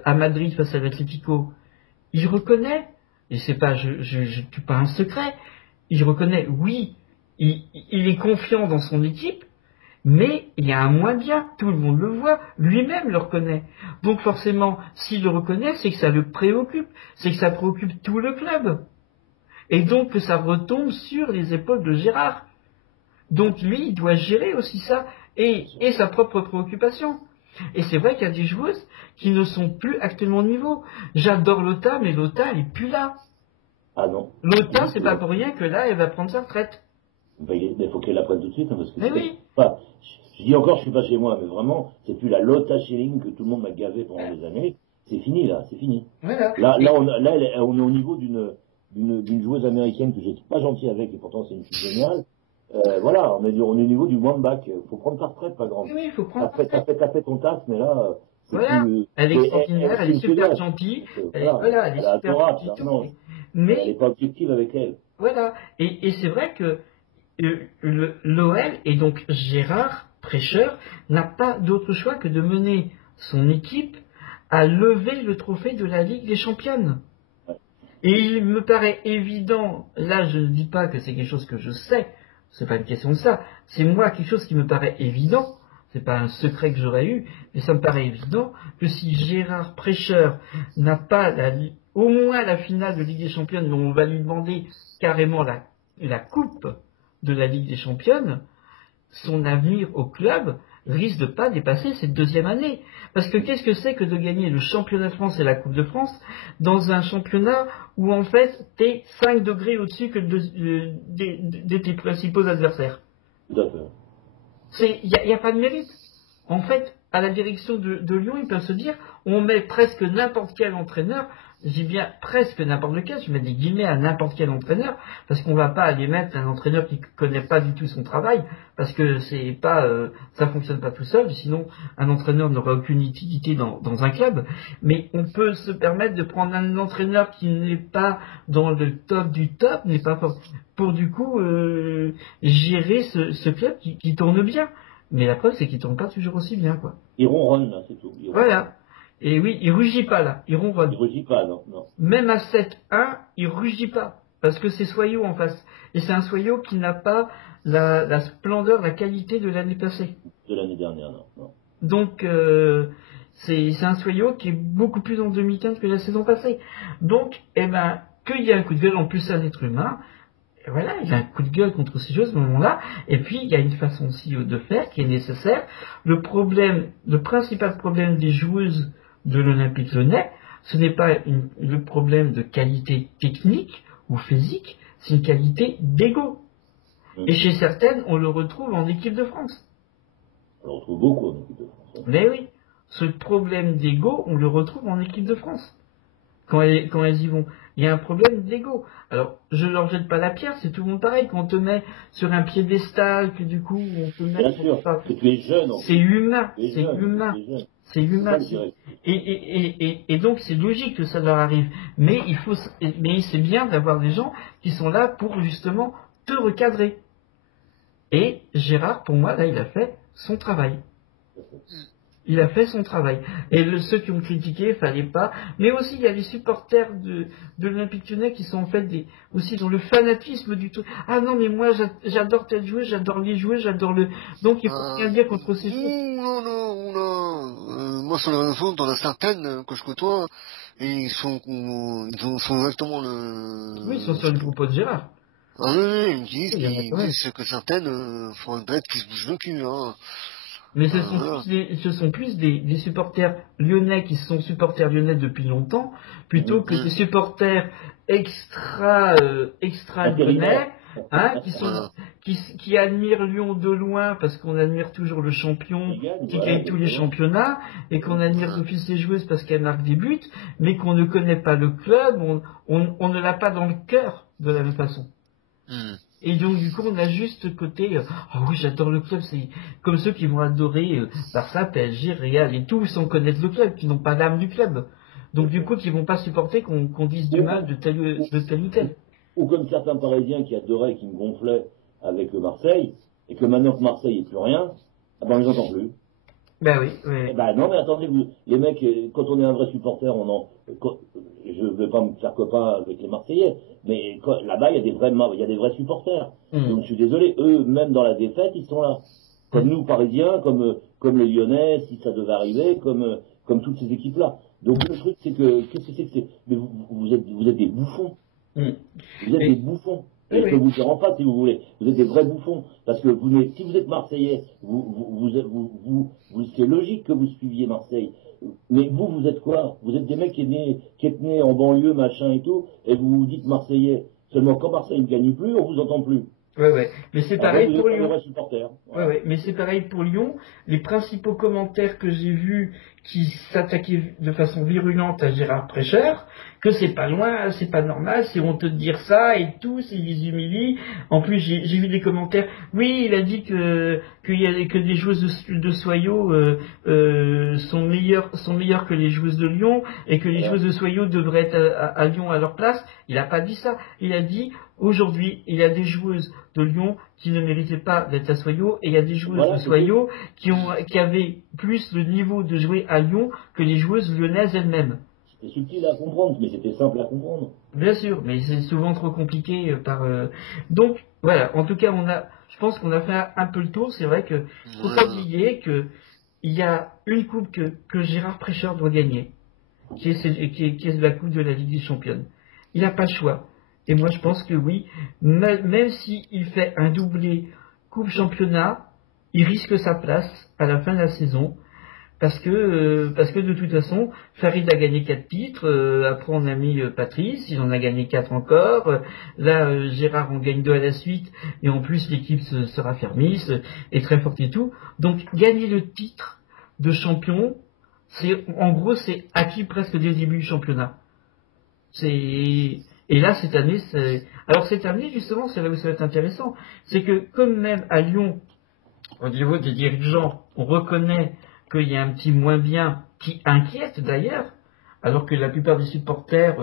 à Madrid face à l'Atlético. Il reconnaît, et c'est pas, je tue pas un secret, il reconnaît, oui, il est confiant dans son équipe, mais il y a un moins bien, tout le monde le voit, lui-même le reconnaît. Donc forcément, s'il le reconnaît, c'est que ça le préoccupe, c'est que ça préoccupe tout le club. Et donc que ça retombe sur les épaules de Gérard. Donc lui, il doit gérer aussi ça, et sa propre préoccupation. Et c'est vrai qu'il y a des joueuses qui ne sont plus actuellement au niveau. J'adore Lota, mais Lota, elle est plus là. Ah non. Lota, c'est pas pour rien que là, elle va prendre sa retraite. Ben, il faut qu'elle la prenne tout de suite, hein, parce que Mais oui. Enfin, je dis encore, je suis pas chez moi, mais vraiment, c'est plus la Lotta Schilling que tout le monde m'a gavé pendant des années. C'est fini, là, c'est fini. Voilà. Là, on est au niveau d'une joueuse américaine que j'ai pas gentil avec, et pourtant c'est une fille géniale. Voilà, on est au niveau du one-back. Faut prendre sa retraite, pas grande. Oui, il faut prendre sa retraite. T'as fait ton taf, mais là, c'est voilà. plus... Elle est extraordinaire, elle est super gentille. Voilà, elle est super gentille. Mais elle n'est pas objective avec elle. Voilà. Et c'est vrai que l'OL, et donc Gérard, prêcheur, n'a pas d'autre choix que de mener son équipe à lever le trophée de la Ligue des Championnes. Ouais. Et il me paraît évident, là je ne dis pas que c'est quelque chose que je sais, c'est pas une question de ça, c'est moi quelque chose qui me paraît évident, c'est pas un secret que j'aurais eu, mais ça me paraît évident que si Gérard Prêcheur n'a pas au moins la finale de Ligue des Championnes, dont on va lui demander carrément la coupe de la Ligue des Championnes, son avenir au club risque de pas dépasser cette deuxième année. Parce que qu'est-ce que c'est que de gagner le championnat de France et la Coupe de France dans un championnat où en fait t'es 5 degrés au-dessus que de tes principaux adversaires. Tout à fait. Il n'y a pas de mérite. En fait, à la direction de Lyon, ils peuvent se dire, on met presque n'importe quel entraîneur, je dis bien presque n'importe lequel, je mets des guillemets à n'importe quel entraîneur, parce qu'on va pas aller mettre un entraîneur qui connaît pas du tout son travail, parce que c'est pas, ça fonctionne pas tout seul, sinon un entraîneur n'aura aucune utilité dans un club, mais on peut se permettre de prendre un entraîneur qui n'est pas dans le top du top, n'est pas pour du coup gérer ce club qui tourne bien. Mais la preuve, c'est qu'il tourne pas toujours aussi bien, quoi. Il ronronne, là, c'est tout. Voilà. Et oui, il rugit pas, là. Il ronronne. Il rugit pas, non. Même à 7-1, il rugit pas. Parce que c'est Soyaux en face. Et c'est un Soyaux qui n'a pas la splendeur, la qualité de l'année passée. De l'année dernière, non. Donc, c'est un Soyaux qui est beaucoup plus en demi-teinte que la saison passée. Donc, eh ben, qu'il y a un coup de gueule, en plus, c'est un être humain. Et voilà, il y a un coup de gueule contre ces choses à ce moment-là. Et puis, il y a une façon aussi de faire qui est nécessaire. Le principal problème des joueuses de l'Olympique Lyonnais, ce n'est pas le problème de qualité technique ou physique, c'est une qualité d'ego. Et chez certaines, on le retrouve en équipe de France. On le retrouve beaucoup en équipe de France. Mais oui, ce problème d'ego, on le retrouve en équipe de France. Quand elles y vont. Il y a un problème d'ego. Alors, je leur jette pas la pierre, c'est tout le monde pareil. Quand on te met sur un piédestal, que du coup, on te met... Bien sûr, que tu es jeune. C'est humain, c'est humain. Et donc, c'est logique que ça leur arrive. Mais c'est bien d'avoir des gens qui sont là pour, justement, te recadrer. Et Gérard, pour moi, là, il a fait son travail. Il a fait son travail. Et ceux qui ont critiqué, fallait pas. Mais aussi, il y a les supporters de l'Olympique Lyonnais qui sont en fait aussi dans le fanatisme du tout. Ah non, mais moi, j'adore telle joueuse, j'adore les joueuses, j'adore le... Donc, il faut rien dire contre ces choses. Moi, sur les réseaux, dans la certaine que je côtoie, et ils sont exactement le... Oui, ils sont sur les propos de Gérard. Ah oui, Il y en a ils quand même. disent que certaines faudrait qu'ils se bougent le cul, hein. Mais Voilà. ce sont plus des supporters lyonnais qui sont supporters lyonnais depuis longtemps, plutôt que des supporters extra lyonnais, Intérimaire. hein, Voilà. qui admirent Lyon de loin parce qu'on admire toujours le champion Qui gagne, qui voilà, gagne tous les exactement. championnats et qu'on admire Voilà. d'office les joueuses parce qu'elles marquent des buts, mais qu'on ne connaît pas le club, on ne l'a pas dans le cœur de la même façon. Hmm. Et donc du coup on a juste ce côté oh oui j'adore le club, c'est comme ceux qui vont adorer Barça, PSG, Real et tout sans connaître le club, qui n'ont pas l'âme du club. Donc du coup qui vont pas supporter qu'on dise du mal de tel ou tel. Ou comme certains Parisiens qui adoraient, qui me gonflaient avec le Marseille, et que maintenant que Marseille n'est plus rien, ah ben on les entend plus. Ben oui, Eh oui. ben non, mais attendez, les mecs, quand on est un vrai supporter, je ne vais pas me faire copain avec les Marseillais, mais là-bas, il y a des vrais supporters. Hmm. Donc je suis désolé, eux, même dans la défaite, ils sont là. Comme nous, Parisiens, comme les Lyonnais, si ça devait arriver, comme toutes ces équipes-là. Donc le truc, c'est que, qu'est-ce que c'est? Mais vous êtes des bouffons. Hmm. Vous êtes des Et, bouffons. oui, Et je peux oui. vous le dire en face si vous voulez. Vous êtes des vrais bouffons. Parce que si vous êtes Marseillais, c'est logique que vous suiviez Marseille. Mais vous êtes quoi? Vous êtes des mecs qui êtes nés en banlieue, machin et tout, et vous vous dites Marseillais. Seulement quand Marseille ne gagne plus, on vous entend plus. Ouais, ouais. Mais c'est Alors donc pareil vous pour n'êtes pas des Lyon. vrais supporters. Ouais, Voilà. ouais, mais c'est pareil pour Lyon. Les principaux commentaires que j'ai vus qui s'attaquaient de façon virulente à Gérard Prêcheur, que c'est pas loin, c'est pas normal, c'est honteux de dire ça et tout, c'est les humilie. En plus, j'ai vu des commentaires. Oui, il a dit que des joueuses de Soyaux sont meilleures que les joueuses de Lyon et que les Voilà. joueuses de Soyaux devraient être à Lyon à leur place. Il a pas dit ça. Il a dit aujourd'hui, il y a des joueuses de Lyon qui ne méritaient pas d'être à Soyaux, et il y a des joueuses de Voilà, c'est tout. Soyaux qui avaient plus le niveau de jouer à Lyon que les joueuses lyonnaises elles-mêmes. C'était subtil à comprendre, mais c'était simple à comprendre. Bien sûr, mais c'est souvent trop compliqué Donc voilà, en tout cas, je pense qu'on a fait un peu le tour. C'est vrai que faut pas Voilà. oublier que il y a une coupe que Gérard Prêcheur doit gagner, qui est la coupe de la Ligue des Championnes. Il n'a pas le choix. Et moi, je pense que oui, même s'il fait un doublé Coupe Championnat, il risque sa place à la fin de la saison. Parce que de toute façon, Farid a gagné 4 titres, après on a mis Patrice, il en a gagné 4 encore, là Gérard en gagne 2 à la suite, et en plus l'équipe se raffermisse, est très forte et tout. Donc gagner le titre de champion, en gros c'est acquis presque dès le début du championnat. Et là cette année justement c'est là où ça va être intéressant, c'est que comme même à Lyon, au niveau des dirigeants, on reconnaît qu'il y a un petit moins bien qui inquiète d'ailleurs, alors que la plupart des supporters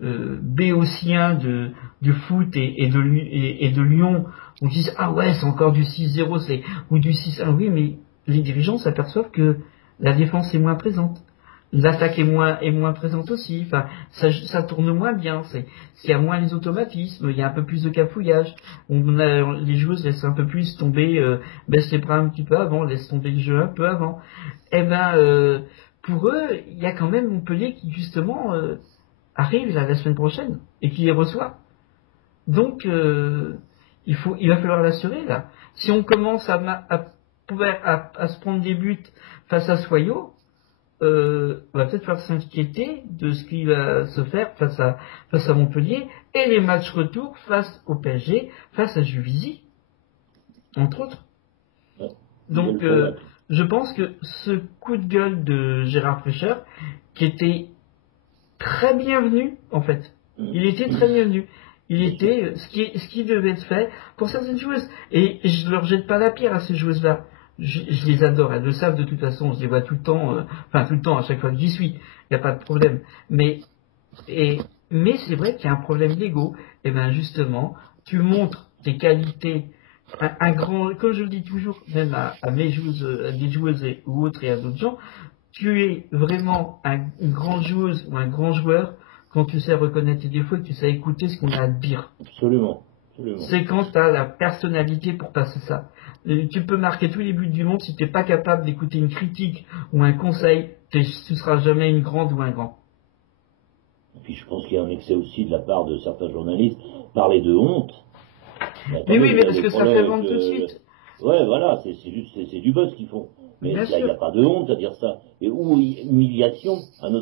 béotiens du foot et de Lyon, on dit ah ouais c'est encore du 6-0 ou du 6-1, oui mais les dirigeants s'aperçoivent que la défense est moins présente. L'attaque est moins présente aussi, enfin, ça tourne moins bien, il y a moins les automatismes, il y a un peu plus de cafouillage, les joueuses laissent un peu plus tomber, baissent les bras un petit peu avant, laissent tomber le jeu un peu avant. Eh ben, pour eux, il y a quand même Montpellier qui justement arrive là, la semaine prochaine et qui les reçoit. Donc, il va falloir l'assurer là. Si on commence à se prendre des buts face à Soyaux, on va peut-être falloir s'inquiéter de ce qui va se faire face à Montpellier et les matchs retour face au PSG, face à Juvisy, entre autres. Ouais. Donc, je pense que ce coup de gueule de Gérard Prêcheur, qui était très bienvenu, en fait, il était très bienvenu. Il était ce qui devait être fait pour certaines joueuses. Et je ne leur jette pas la pierre à ces joueuses-là. Je les adore, elles le savent de toute façon, je les vois tout le temps, tout le temps, à chaque fois que j'y suis, il n'y a pas de problème. Mais c'est vrai qu'il y a un problème d'ego. Et bien justement, tu montres tes qualités, comme je le dis toujours, même à mes joueuses, à des joueuses ou autres et à d'autres gens, tu es vraiment une grande joueuse ou un grand joueur quand tu sais reconnaître tes défauts et que tu sais écouter ce qu'on a à te dire. Absolument. Absolument. C'est quand tu as la personnalité pour passer ça. Tu peux marquer tous les buts du monde, si tu n'es pas capable d'écouter une critique ou un conseil, tu ne seras jamais une grande ou un grand. Et puis je pense qu'il y a un excès aussi de la part de certains journalistes, parler de honte. Mais Mais oui, attendez, mais parce le que ça problème fait avec vendre tout de suite. ouais, voilà, c'est juste, c'est du buzz qu'ils font. Mais Bien il n'y a sûr. pas de honte à dire ça. Et où humiliation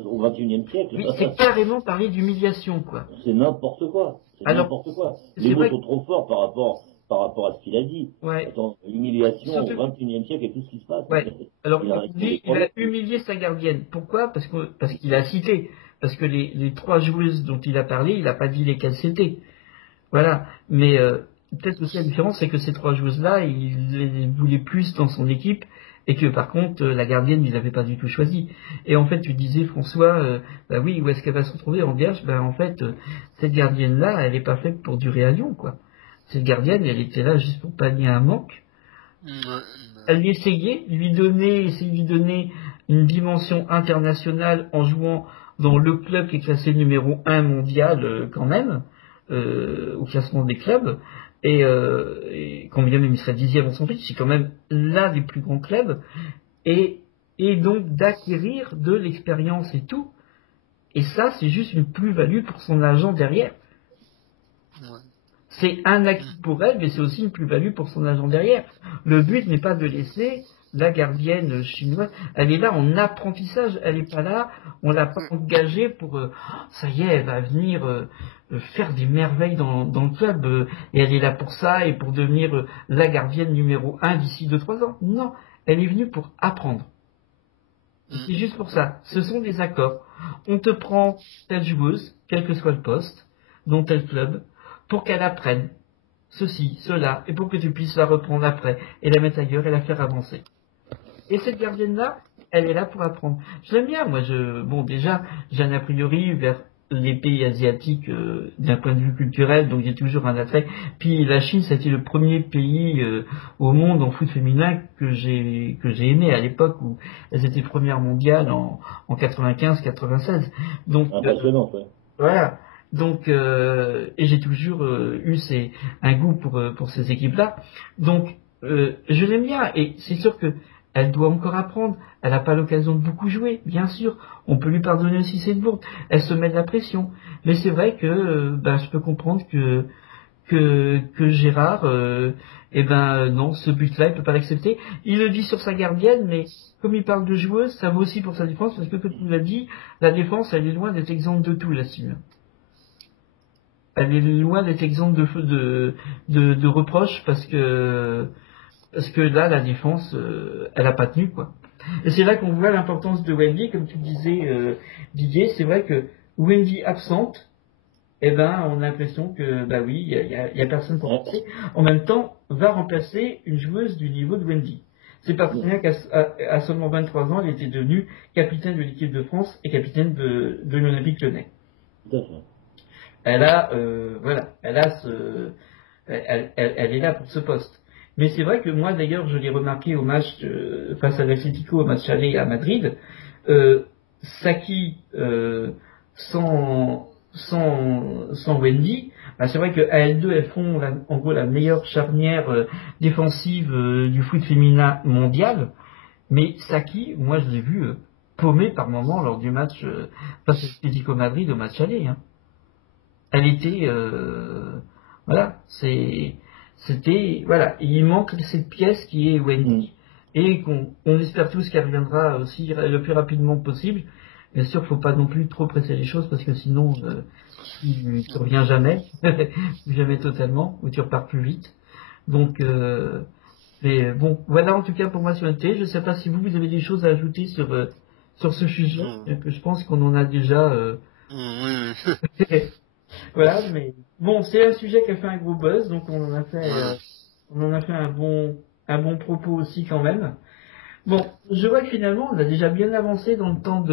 au XXIe siècle. Oui, c'est carrément parler d'humiliation, quoi. C'est n'importe quoi. C'est Alors, n'importe quoi. Les c'est mots vrai sont trop forts par rapport à ce qu'il a dit. que, ouais, Attends, l'humiliation au surtout, XXIe siècle et tout ce qui se passe. ouais. Alors, Il a il des dit, il a problèmes. humilié sa gardienne. Pourquoi? Parce qu'il a cité. Parce que les trois joueuses dont il a parlé, il n'a pas dit lesquelles c'était. Voilà. Mais peut-être aussi la différence, c'est que ces trois joueuses-là, il les voulait plus dans son équipe et que par contre, la gardienne, il l'avait pas du tout choisie. Et en fait, tu disais, François, bah oui, où est-ce qu'elle va se retrouver en vierge? Ben en fait, cette gardienne-là, elle n'est pas faite pour durer à Lyon, quoi. Cette gardienne, elle était là juste pour pallier un manque. Elle essayait essayer de lui donner une dimension internationale en jouant dans le club qui est classé numéro 1 mondial quand même, au classement des clubs, et quand bien même il serait 10e en son pays, c'est quand même l'un des plus grands clubs, et, et donc d'acquérir de l'expérience et tout, et ça c'est juste une plus-value pour son agent derrière. C'est un acquis pour elle, mais c'est aussi une plus-value pour son agent derrière. Le but n'est pas de laisser la gardienne chinoise. Elle est là en apprentissage. Elle n'est pas là. On l'a pas engagée pour. Ça y est, elle va venir faire des merveilles dans le club. Et elle est là pour ça et pour devenir la gardienne numéro 1 d'ici 2-3 ans. Non, elle est venue pour apprendre. C'est juste pour ça. Ce sont des accords. On te prend telle joueuse, quel que soit le poste, dans tel club, pour qu'elle apprenne ceci, cela, et pour que tu puisses la reprendre après, et la mettre ailleurs et la faire avancer. Et cette gardienne-là, elle est là pour apprendre. Je l'aime bien, moi. Bon, déjà, j'ai un a priori vers les pays asiatiques d'un point de vue culturel, donc j'ai toujours un attrait. Puis la Chine, ça a été le premier pays au monde en foot féminin que j'ai aimé à l'époque où elles étaient premières mondiales en 95-96. Donc Impressionnant, ouais. voilà. Donc et j'ai toujours un goût pour ces équipes-là. Donc je l'aime bien et c'est sûr que elle doit encore apprendre. Elle n'a pas l'occasion de beaucoup jouer, bien sûr. On peut lui pardonner aussi cette bourde. Elle se met de la pression. Mais c'est vrai que je peux comprendre que Gérard, non, ce but-là, il peut pas l'accepter. Il le dit sur sa gardienne, mais comme il parle de joueuse, ça vaut aussi pour sa défense, parce que comme tu l'as dit, la défense, elle est loin d'être exempte de tout là-dessus. Elle est loin d'être exempte de reproches, parce que là, la défense, elle a pas tenu, quoi. Et c'est là qu'on voit l'importance de Wendy, comme tu disais, Didier. C'est vrai que Wendy absente, on a l'impression que, bah oui, il y a personne pour remplacer. En même temps, va remplacer une joueuse du niveau de Wendy. C'est pas pour rien qu'à seulement 23 ans, elle était devenue capitaine de l'équipe de France et capitaine de l'Olympique Lyonnais. Tout à fait. Elle a, elle est là pour ce poste. Mais c'est vrai que moi, d'ailleurs, je l'ai remarqué au match face à l'Atlético, au match aller à Madrid, Saki sans Wendy, c'est vrai qu'à L2, elles font en gros la meilleure charnière défensive du foot féminin mondial. Mais Saki, moi, je l'ai vu paumé par moment lors du match face à l'Atlético Madrid au match aller. Hein. Elle était, voilà, voilà, il manque cette pièce qui est Wendy, et qu'on espère tous qu'elle reviendra aussi le plus rapidement possible. Bien sûr, faut pas non plus trop presser les choses, parce que sinon, tu reviens jamais, jamais totalement, ou tu repars plus vite. Donc, mais bon, voilà en tout cas pour moi sur le thé. Je sais pas si vous avez des choses à ajouter sur ce sujet, que je pense qu'on en a déjà. Voilà, mais bon, c'est un sujet qui a fait un gros buzz, donc on en a fait un bon propos aussi quand même. Bon, je vois que finalement, on a déjà bien avancé dans le temps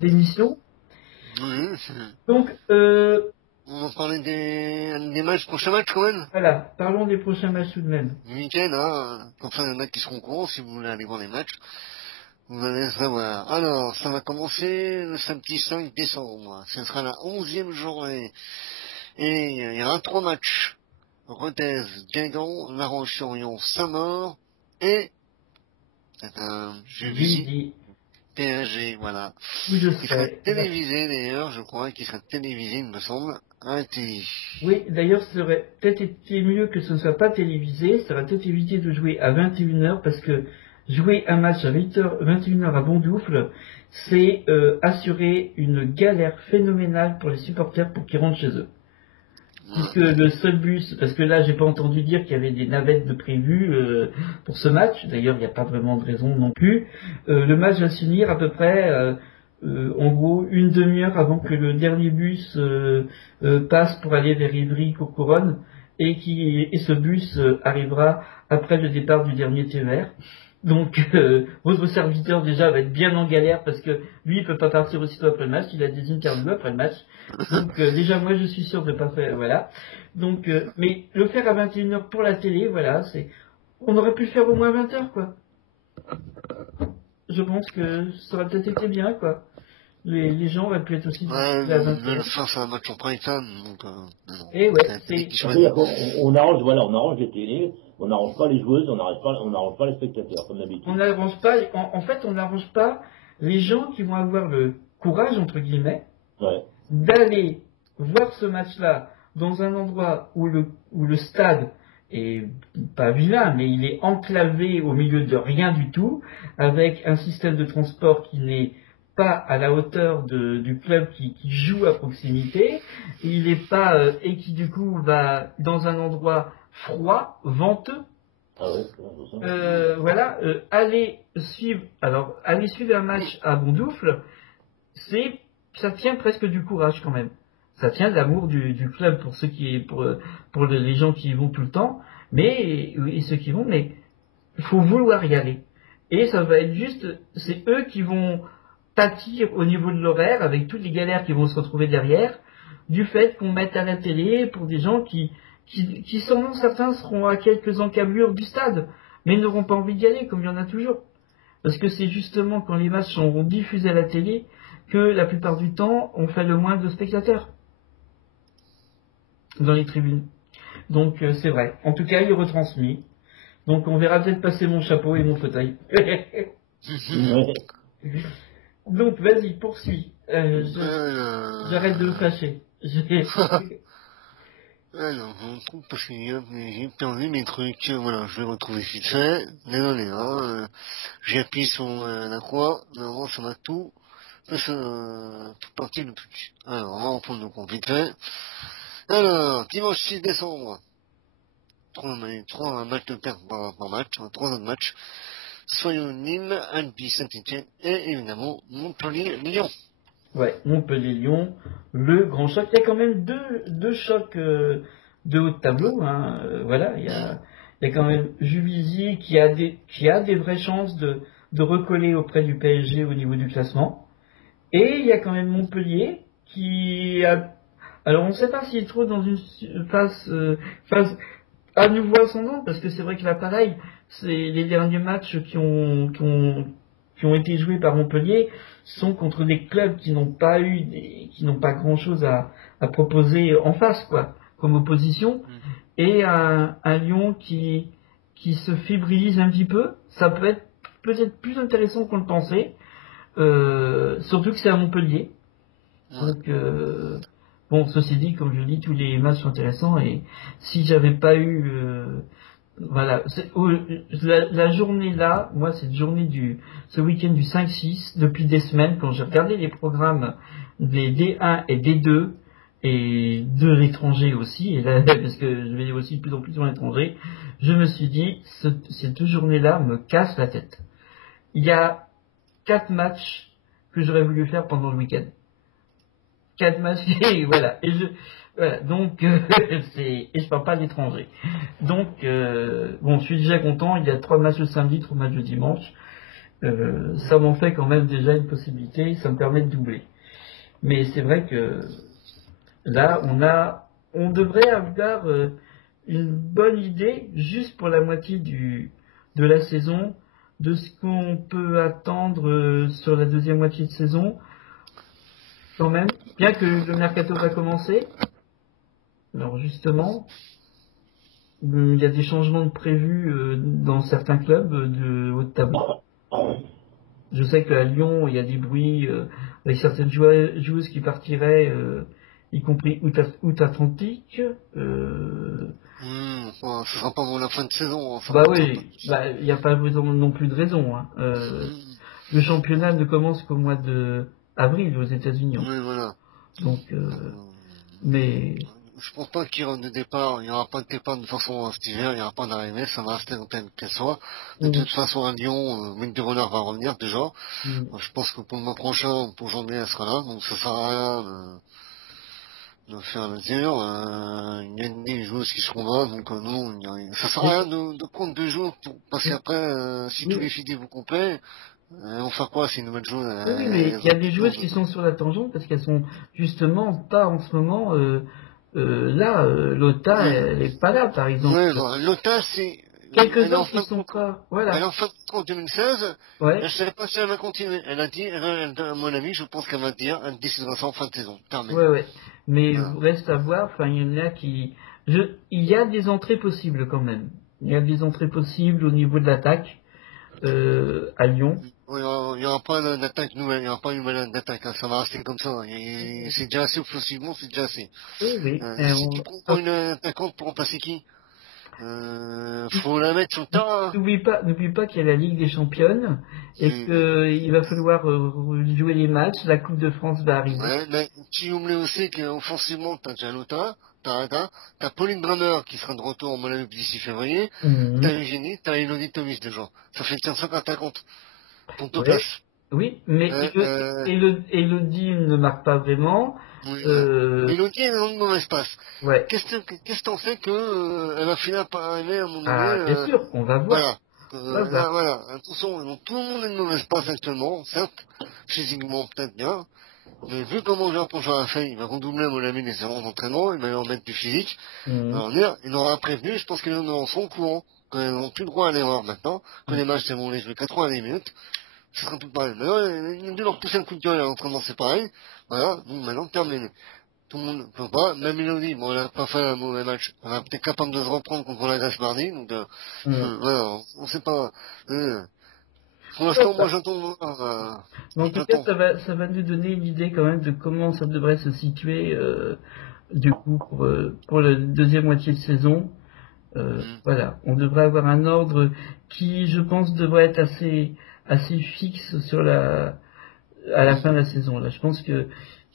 d'émission. Donc, on va parler des matchs, prochains matchs quand même. Voilà, parlons des prochains matchs tout de même. Week-end, hein, comme ça, il y en a qui seront au courant si vous voulez aller voir les matchs. Vous allez savoir. Alors, ça va commencer le samedi 5 décembre. Ce sera la 11e journée. Et il y aura 3 matchs. Rodez, Guingamp, La Roche-sur-Yon, Saint-Maur et PSG, voilà. Oui, je Qui sera sais. télévisé d'ailleurs, je crois, qui sera télévisé, il me semble. à la télé. Oui, d'ailleurs, ça aurait peut-être été mieux que ce ne soit pas télévisé, ça aurait peut-être évité de jouer à 21h, parce que jouer un match à 21h à Bondoufle, c'est assurer une galère phénoménale pour les supporters pour qu'ils rentrent chez eux. Puisque le seul bus, parce que là j'ai pas entendu dire qu'il y avait des navettes de prévues pour ce match, d'ailleurs il n'y a pas vraiment de raison non plus, le match va se finir à peu près en gros une demi-heure avant que le dernier bus passe pour aller vers Ivry-Courcouronnes, et ce bus arrivera après le départ du dernier TER. Donc votre serviteur déjà va être bien en galère parce que lui il peut pas partir aussitôt après le match, il a des interviews après le match. Donc déjà moi je suis sûr de pas faire, voilà. Donc mais le faire à 21h pour la télé, voilà, on aurait pu le faire au moins à 20h quoi. Je pense que ça aurait peut-être été bien quoi. Les gens auraient pu être aussi Ouais, à le 20h. faire c'est un match en prime time, donc non. Et ouais, C'est C'est-à-dire qu'on arrange, voilà, on arrange les télés, on n'arrange pas les joueuses, on n'arrange pas les spectateurs, comme d'habitude. on n'arrange pas, en fait on n'arrange pas les gens qui vont avoir le courage entre guillemets Ouais. d'aller voir ce match-là dans un endroit où le stade est pas vilain, mais il est enclavé au milieu de rien du tout, avec un système de transport qui n'est pas à la hauteur du club qui joue à proximité, il est pas et qui du coup va dans un endroit froid, venteux. Ah ouais, c'est ça. Voilà, aller suivre un match à Bondoufle, ça tient presque du courage quand même. Ça tient de l'amour du club pour les gens qui y vont tout le temps, et ceux qui vont, mais il faut vouloir y aller. Et ça va être juste, c'est eux qui vont pâtir au niveau de l'horaire, avec toutes les galères qui vont se retrouver derrière, du fait qu'on mette à la télé pour des gens qui sûrement certains seront à quelques encablures du stade, mais n'auront pas envie d'y aller, comme il y en a toujours. Parce que c'est justement quand les matchs seront diffusés à la télé que la plupart du temps, on fait le moins de spectateurs dans les tribunes. Donc c'est vrai. En tout cas, il est retransmis. Donc on verra peut-être passer mon chapeau et mon fauteuil. Ouais. Donc vas-y, poursuis. J'arrête de me fâcher. Alors, on trouve parce que j'ai perdu mes trucs, voilà, je vais retrouver vite fait, désolé, j'ai appuyé sur la croix, normalement ça m'a tout parti le truc. Alors, on va reprendre le compte vite fait. Alors, dimanche 6 décembre, 3 matchs de perte par match, 3 autres matchs, Soyons Nîmes, Albi, Saint-Etienne, et évidemment, Montpellier-Lyon. Ouais, Montpellier-Lyon, le grand choc. Il y a quand même deux chocs de haut de tableau. Hein. Voilà, il y a quand même Juvisy qui a des vraies chances de recoller auprès du PSG au niveau du classement. Et il y a quand même Montpellier qui a... Alors on ne sait pas s'il est trop dans une phase à nouveau ascendante, parce que c'est vrai que là pareil, c'est les derniers matchs qui ont été joués par Montpellier sont contre des clubs qui n'ont pas grand chose à proposer en face, quoi, comme opposition, et un Lyon qui se fébrilise un petit peu. Ça peut être peut-être plus intéressant qu'on le pensait, surtout que c'est à Montpellier. Donc bon, ceci dit, comme je dis, tous les matchs sont intéressants, et si j'avais pas eu voilà, la journée là, moi cette ce week-end du 5-6, depuis des semaines, quand j'ai regardé les programmes des D1 et D2, et de l'étranger aussi, et là, parce que je vais aussi de plus en plus dans l'étranger, je me suis dit, cette journée-là me casse la tête. Il y a 4 matchs que j'aurais voulu faire pendant le week-end. 4 matchs, et voilà. Voilà, donc, et je parle pas d'étranger. Donc, bon, je suis déjà content, il y a 3 matchs le samedi, 3 matchs le dimanche. Ça m'en fait quand même déjà une possibilité, ça me permet de doubler. Mais c'est vrai que là, on devrait avoir une bonne idée, juste pour la moitié de la saison, de ce qu'on peut attendre sur la deuxième moitié de saison, quand même, bien que le mercato va commencer. Alors justement, il y a des changements de prévus dans certains clubs de haut de tableau. Je sais qu'à Lyon, il y a des bruits avec certaines joueuses qui partiraient y compris outre-Atlantique. Enfin, ce sera pas avant la fin de saison. Enfin, Bah oui, bah il n'y a pas besoin non plus de raison. Hein. Le championnat ne commence qu'au mois de avril aux États-Unis. Oui, voilà. Donc, mais Je pense pas qu'il y aura de départ, il n'y aura pas de départ de façon cet hiver, il n'y aura pas d'arrivée, ça va rester tel qu'elle soit. De toute façon, à Lyon, Wendy Renner va revenir déjà. Je pense que pour le mois prochain, pour janvier, elle sera là, donc ça sert à rien de faire le dur. Il y a des joueuses qui seront là, donc non, ça sert à rien de prendre 2 jours, parce qu'après, si tous les filles vont complet, on va faire quoi si une nouvelle joueuse? Oui, mais il y a des joueuses qui sont sur la tangente parce qu'elles sont justement pas en ce moment là. Lota, elle est pas là, par exemple. Oui, bon, Lota, c'est... Quelques autres qui sont pas. Voilà. Elle est en fin de compte en 2016. Ouais. Je ne sais pas si elle va continuer. Elle a dit, à mon avis, je pense qu'elle va dire, elle décidera ça en fin de saison. Terminé. Ouais. Mais Voilà. reste à voir. Enfin, il y en a qui. Il y a des entrées possibles quand même. Il y a des entrées possibles au niveau de l'attaque à Lyon. Il n'y aura pas d'attaque nouvelle, il n'y aura pas une nouvelle attaque, hein. Ça va rester comme ça. C'est déjà assez offensivement, c'est déjà assez. Oui. Si tu prends une attaquante pour remplacer qui faut la mettre sur le terrain. N'oublie pas qu'il y a la Ligue des Championnes et qu'il va falloir jouer les matchs. La Coupe de France va arriver. Ouais, mais tu oublies aussi qu'offensivement, t'as déjà Lota, t'as Pauline Brammer qui sera de retour en mon avis d'ici février, t'as Eugénie, t'as Elodie Thomas déjà. Ça fait 15 attaquantes pour 2 places. Oui, mais Elodie ne marque pas vraiment. Oui, Elodie est dans une mauvaise passe. Ouais. Qu'est-ce que t'en sais que elle va finir par arriver à mon avis bien sûr, on va voir. Voilà. Attention, tout le monde est une mauvaise passe actuellement, certes, physiquement peut-être bien, mais vu comment Jean-François a fait, il va redoubler à mon avis les séances d'entraînement, il va leur mettre du physique. Alors, il aura prévenu, je pense qu'ils en sont au courant, qu'ils n'ont plus le droit à l'erreur maintenant, que les matchs vont les jouer 90 minutes. Ce sera tout pareil. Maintenant, il a dû leur pousser un coup de gueule à l'entraînement, c'est pareil. Voilà, donc maintenant, terminé. Tout le monde ne peut pas, même Elodie, bon, elle n'a pas fait un mauvais match. Elle va peut-être capable de se reprendre contre la Grèce mardi, donc, voilà, on sait pas. Pour l'instant, moi, j'attends. En tout cas, ça va nous donner une idée quand même de comment ça devrait se situer, du coup, pour la deuxième moitié de saison. Voilà, on devrait avoir un ordre qui, je pense, devrait être assez fixe à la fin de la saison. Là, je pense que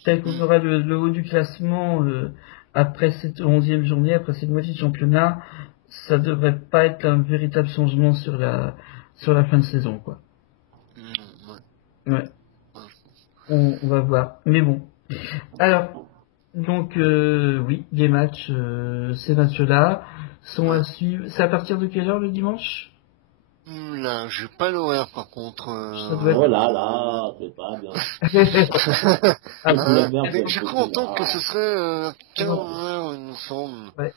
tel qu'on aura le haut du classement après cette 11e journée, après cette moitié de championnat, ça devrait pas être un véritable changement sur la fin de saison, quoi. Ouais. On va voir. Mais bon. Alors, donc oui, les matchs, ces matchs-là sont à suivre. C'est à partir de quelle heure le dimanche? Là, j'ai pas l'horaire par contre. Oh là, c'est pas bien. J'ai cru entendre que ce serait 15h, il me semble. Ouais.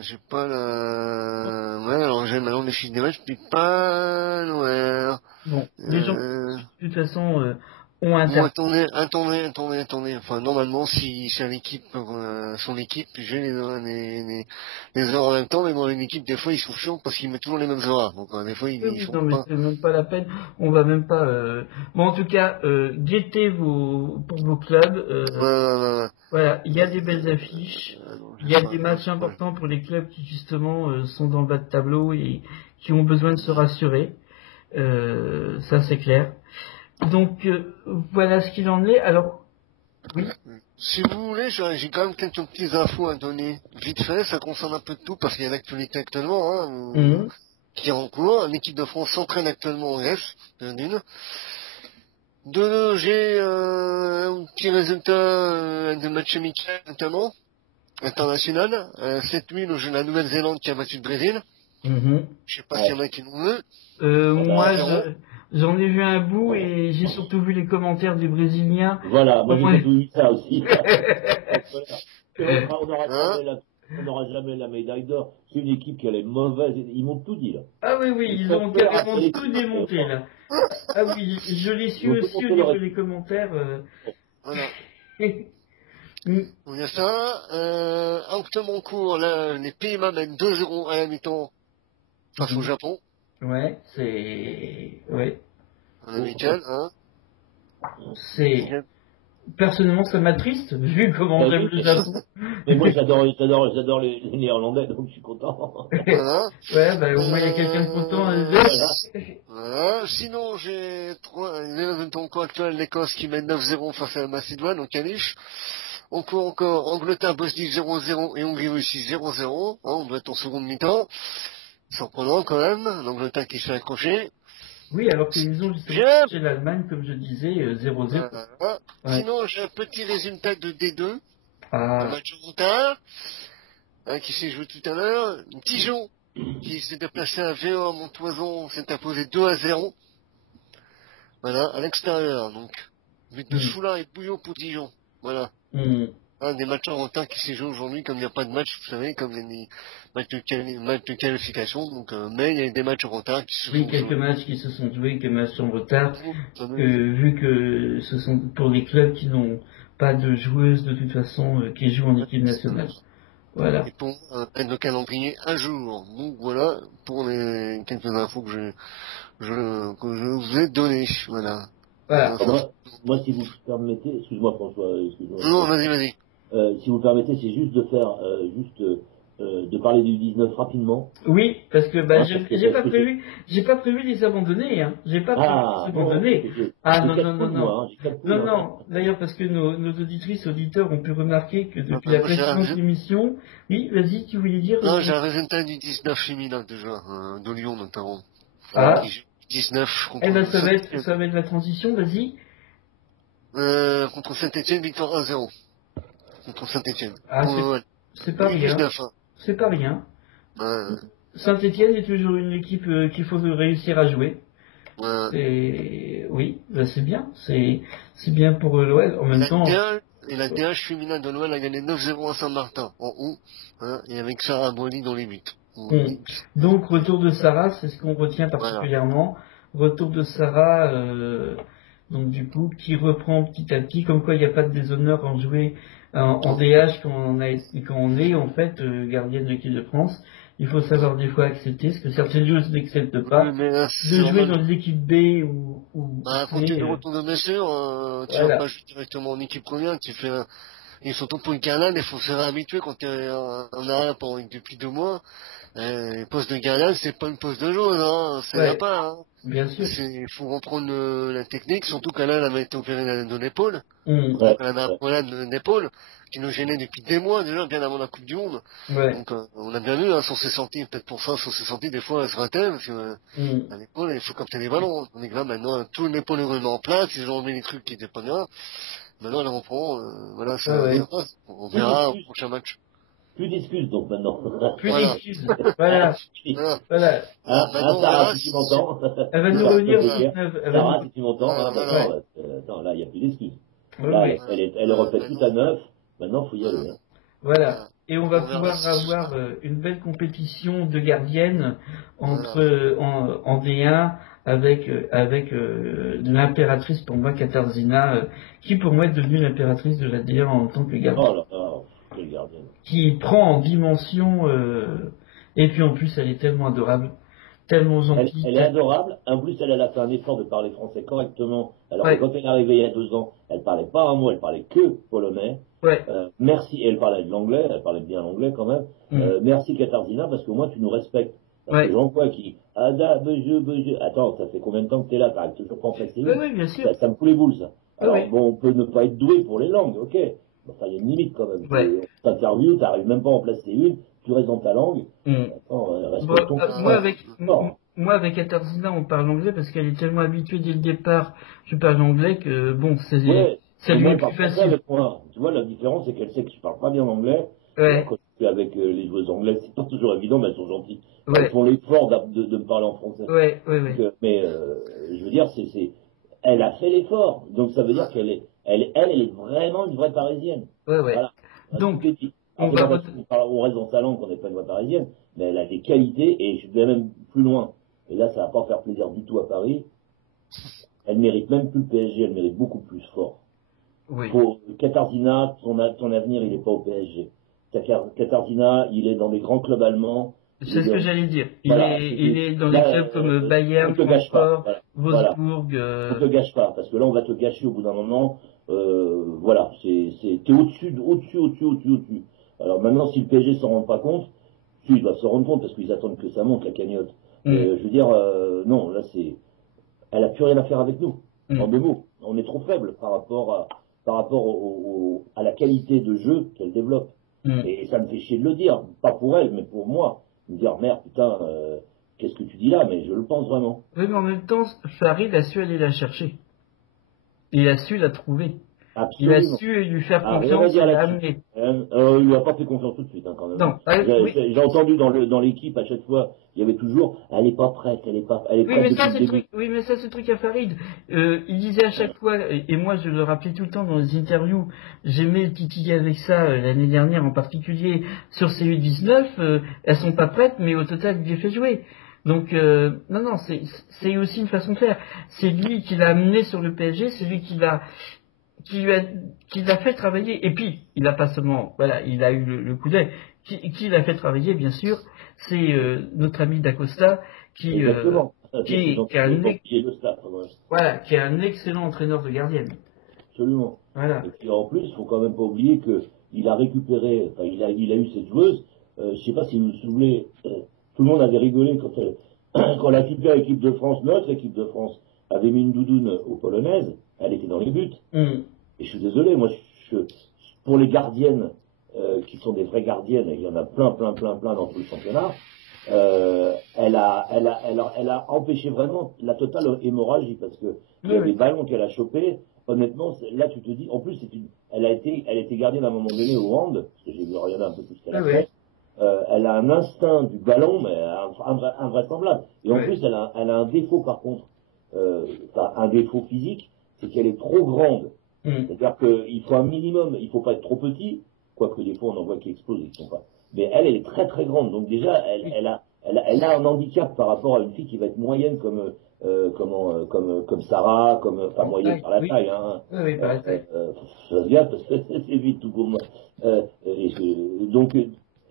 J'ai pas la... Ouais, alors j'ai maintenant les fiches des matchs, puis pas l'horaire. Bon, les gens, de toute façon, ont attendez. Enfin, normalement, si c'est l'équipe, son équipe, j'ai les heures en même temps, mais bon, une équipe, des fois, ils sont chiants parce qu'ils mettent toujours les mêmes horaires. Donc, des fois, ils font non, mais pas. c'est même pas la peine. On va même pas, Bon, en tout cas, guettez pour vos clubs, Voilà, il y a des belles affiches. Il y a des matchs importants pour les clubs qui, justement, sont dans le bas de tableau et qui ont besoin de se rassurer. Ça, c'est clair. Donc voilà ce qu'il en est. Alors, oui. Si vous voulez, j'ai quand même quelques petites infos à donner. Vite fait, ça concerne un peu de tout parce qu'il y a l'actualité actuellement, qui est en cours. L'équipe de France s'entraîne actuellement en Grèce, d'une. De deux, j'ai un petit résultat de match amical notamment, international. Cette nuit, la Nouvelle-Zélande qui a battu le Brésil. Je sais pas s'il y en a qui l'ont vu. Moi, j'en ai vu un bout et j'ai surtout vu les commentaires du Brésilien. Voilà, moi j'ai surtout vu ça aussi. On n'aura jamais la médaille d'or. C'est une équipe qui est mauvaise. Ils m'ont tout dit là. Ah oui, ils ont carrément tout démonté là. Ah oui, je l'ai su aussi au niveau des commentaires. Voilà. On a ça. Actuellement en cours, là, les Pays-Bas mènent 2-0 à la mi-temps face au Japon. Ouais, c'est... Ouais. En amical, C'est... personnellement, ça m'attriste, vu comment j'aime le Japon. Mais moi, j'adore les Néerlandais, donc je suis content. Voilà. Ouais, bah, au moins, il y a quelqu'un de content. Voilà. Sinon, j'ai l'événement actuel, l'Écosse qui mène 9-0 face à la Macédoine, au Caniche. Encore, Angleterre, Bosnie 0-0 et Hongrie-Russie 0-0. On doit être en seconde mi-temps. Surprenant quand même, l'Angleterre qui se fait accrocher. Oui, alors qu'ils ont justement chez l'Allemagne, comme je disais, 0-0. Ouais. Sinon, j'ai un petit résultat de D2. Ah. Le match en retard, qui s'est joué tout à l'heure. Dijon, qui s'est déplacé à VO à Montoison, s'est imposé 2-0. Voilà, à l'extérieur, donc. But de Soula et Bouillon pour Dijon. Voilà. Des matchs en retard qui s'est joué aujourd'hui, comme il n'y a pas de match, vous savez, comme il y a des matchs de qualification, donc, mais il y a des matchs en retard qui se sont joués. Oui, quelques matchs qui se sont joués, quelques matchs en retard, vu que ce sont pour les clubs qui n'ont pas de joueuses de toute façon qui jouent en équipe nationale. Voilà. Et pour le calendrier un jour. Donc voilà, pour les quelques infos que je vous ai données. Voilà. Voilà. Moi, si vous permettez, excuse-moi François, Non, vas-y. Si vous permettez, c'est juste de faire, de parler du 19 rapidement. Oui, parce que j'ai pas prévu de les abandonner, hein. J'ai pas prévu de les abandonner. Non. D'ailleurs, parce que nos auditrices, auditeurs ont pu remarquer que depuis la précédente émission, oui, vas-y, tu voulais dire. Non, j'ai un résultat du 19 féminin déjà, de Lyon notamment. Ah. 19 contre. Eh ben, ça va être la transition, vas-y. Contre Saint-Etienne, victoire 1-0. Contre Saint-Etienne. Ah, c'est pas rien. 19, hein. C'est pas rien. Saint-Etienne est toujours une équipe qu'il faut réussir à jouer. Et oui, ben c'est bien. C'est bien pour l'OL. En même temps. Et la DH féminin de l'OL a gagné 9-0 à Saint-Martin, en haut, et avec Sarah Brody dans les buts. Donc, retour de Sarah, c'est ce qu'on retient particulièrement. Retour de Sarah, donc du coup, qui reprend petit à petit, comme quoi il n'y a pas de déshonneur en jouer en DH quand on est en fait gardienne de l'équipe de France. Il faut savoir des fois accepter, ce que certaines joueuses n'acceptent pas, de jouer dans des équipes B ou quand tu es de retour de blessure, tu vas pas jouer directement en équipe première, tu fais et surtout pour une gardien, il faut se réhabituer quand tu es en arrière depuis 2 mois. Poste de gardien, c'est pas une poste de joueur, hein. C'est pas, hein. Bien sûr. Il faut reprendre la technique, surtout qu'elle avait été opérée de l'épaule. Elle avait un problème d'épaule qui nous gênait depuis des mois déjà, bien avant la Coupe du Monde. Donc on a bien vu, hein, sur ses sorties, peut-être pour ça, sur ses sorties, des fois elle se ratait, parce que à l'épaule, il faut capter les ballons. On est là maintenant, tout l'épaule est remis en place, ils ont enlevé les trucs qui étaient pas bien. Maintenant elle reprend, voilà, on verra au prochain match. Plus d'excuses donc maintenant. Plus d'excuses. Voilà. Sarah, si tu m'entends. Elle va nous revenir au 19. Sarah, si tu m'entends. Attends, là, il n'y a plus d'excuses. Là, elle refait tout à neuf. Maintenant, il faut y aller. Voilà. Et on va pouvoir avoir une belle compétition de gardiennes en D1 avec l'impératrice pour moi, Katarzyna, qui pour moi est devenue l'impératrice de la D1 en tant que gardienne. Oh là là. Qui prend en dimension et puis en plus elle est tellement adorable, tellement gentille. Elle est adorable. En plus elle a fait un effort de parler français correctement. Alors que quand elle est arrivée il y a 2 ans, elle parlait pas un mot, elle parlait que polonais. Merci, elle parlait de l'anglais, elle parlait bien l'anglais quand même. Merci Katarzyna parce qu'au moins tu nous respectes. Parce que j'en vois qui attends, ça fait combien de temps que t'es là, t'arrives toujours pas en placer une. Oui, bien sûr. Ça me fout les boules ça. Alors bon, on peut ne pas être doué pour les langues, ok. Enfin, il y a une limite quand même. T'interviews, t'arrives même pas à en placer une, tu restes dans ta langue. Moi, avec Katarzyna, on parle anglais parce qu'elle est tellement habituée dès le départ, je parle anglais que bon, c'est lui plus facile. Tu vois, la différence, c'est qu'elle sait que je parle pas bien anglais. Quand je suis avec les joueuses anglaises, c'est pas toujours évident, mais elles sont gentilles. Elles font l'effort de me parler en français. Donc, mais je veux dire, elle a fait l'effort. Donc ça veut dire qu'elle est vraiment une vraie parisienne. Voilà. Donc, on reste dans sa langue qu'on n'est pas une vraie parisienne, mais elle a des qualités et je vais même plus loin. Et là, ça va pas faire plaisir du tout à Paris. Elle mérite même plus le PSG, elle mérite beaucoup plus fort. Pour Katarzyna, ton avenir, il n'est pas au PSG. Katarzyna, il est dans des grands clubs allemands. C'est ce que j'allais dire. Il est dans des clubs comme Bayern, Francfort, Wolfsburg. On te gâche pas, parce que là, on va te gâcher au bout d'un moment. Voilà, t'es au-dessus. Alors maintenant, si le PSG s'en rend pas compte, si, il doit se rendre compte parce qu'ils attendent que ça monte la cagnotte. Je veux dire, non, là elle a plus rien à faire avec nous. En 2 mots, on est trop faible par rapport à la qualité de jeu qu'elle développe. Et ça me fait chier de le dire, pas pour elle, mais pour moi. Me dire, merde, putain, qu'est-ce que tu dis là? Mais je le pense vraiment. Oui, mais en même temps, Farid a su aller la chercher. Il a su la trouver. Absolument. Il a su lui faire Rien à confiance et dire la là-dessus. amener. Il lui a pas fait confiance tout de suite, hein, quand même. Non, oui. J'ai entendu dans l'équipe à chaque fois, il y avait toujours, elle est pas prête, elle est prête depuis le début. Oui, mais ça, c'est le truc à Farid. Il disait à chaque fois, et moi je le rappelais tout le temps dans les interviews, j'aimais titiller avec ça l'année dernière en particulier sur ces U19, elles sont pas prêtes, mais au total, il les fait jouer. Donc, non, c'est aussi une façon de faire. C'est lui qui l'a amené sur le PSG, c'est lui qui l'a fait travailler. Et puis, il n'a pas seulement, voilà, il a eu le coup d'œil. Qui l'a fait travailler, bien sûr, c'est notre ami D'Acosta, qui est un excellent entraîneur de gardienne. Absolument. Voilà. Et puis en plus, il faut quand même pas oublier que il a récupéré, enfin il a eu cette joueuse. Je sais pas si vous vous souvenez, tout le monde avait rigolé quand la super équipe de France, notre équipe de France, avait mis une doudoune aux Polonaises. Elle était dans les buts. Et je suis désolé, moi, pour les gardiennes qui sont des vraies gardiennes, et il y en a plein dans tout le championnat. Elle a empêché vraiment la totale hémorragie parce que il y a des ballons qu'elle a chopés. Honnêtement, là tu te dis, en plus elle a été gardienne à un moment donné au hand, parce que j'ai vu regarder un peu tout ce qu'elle a fait. Elle a un instinct du ballon, mais invraisemblable. Et en plus, elle a un défaut par contre, un défaut physique, c'est qu'elle est trop grande. C'est-à-dire qu'il faut un minimum, il faut pas être trop petit, quoique des fois on en voit qui explosent et qui sont pas. Mais elle est très très grande, donc déjà elle a un handicap par rapport à une fille qui va être moyenne comme Sarah, enfin moyenne par la taille, hein. Oui, par la taille. Ça se gâte parce que c'est vite tout pour moi. Donc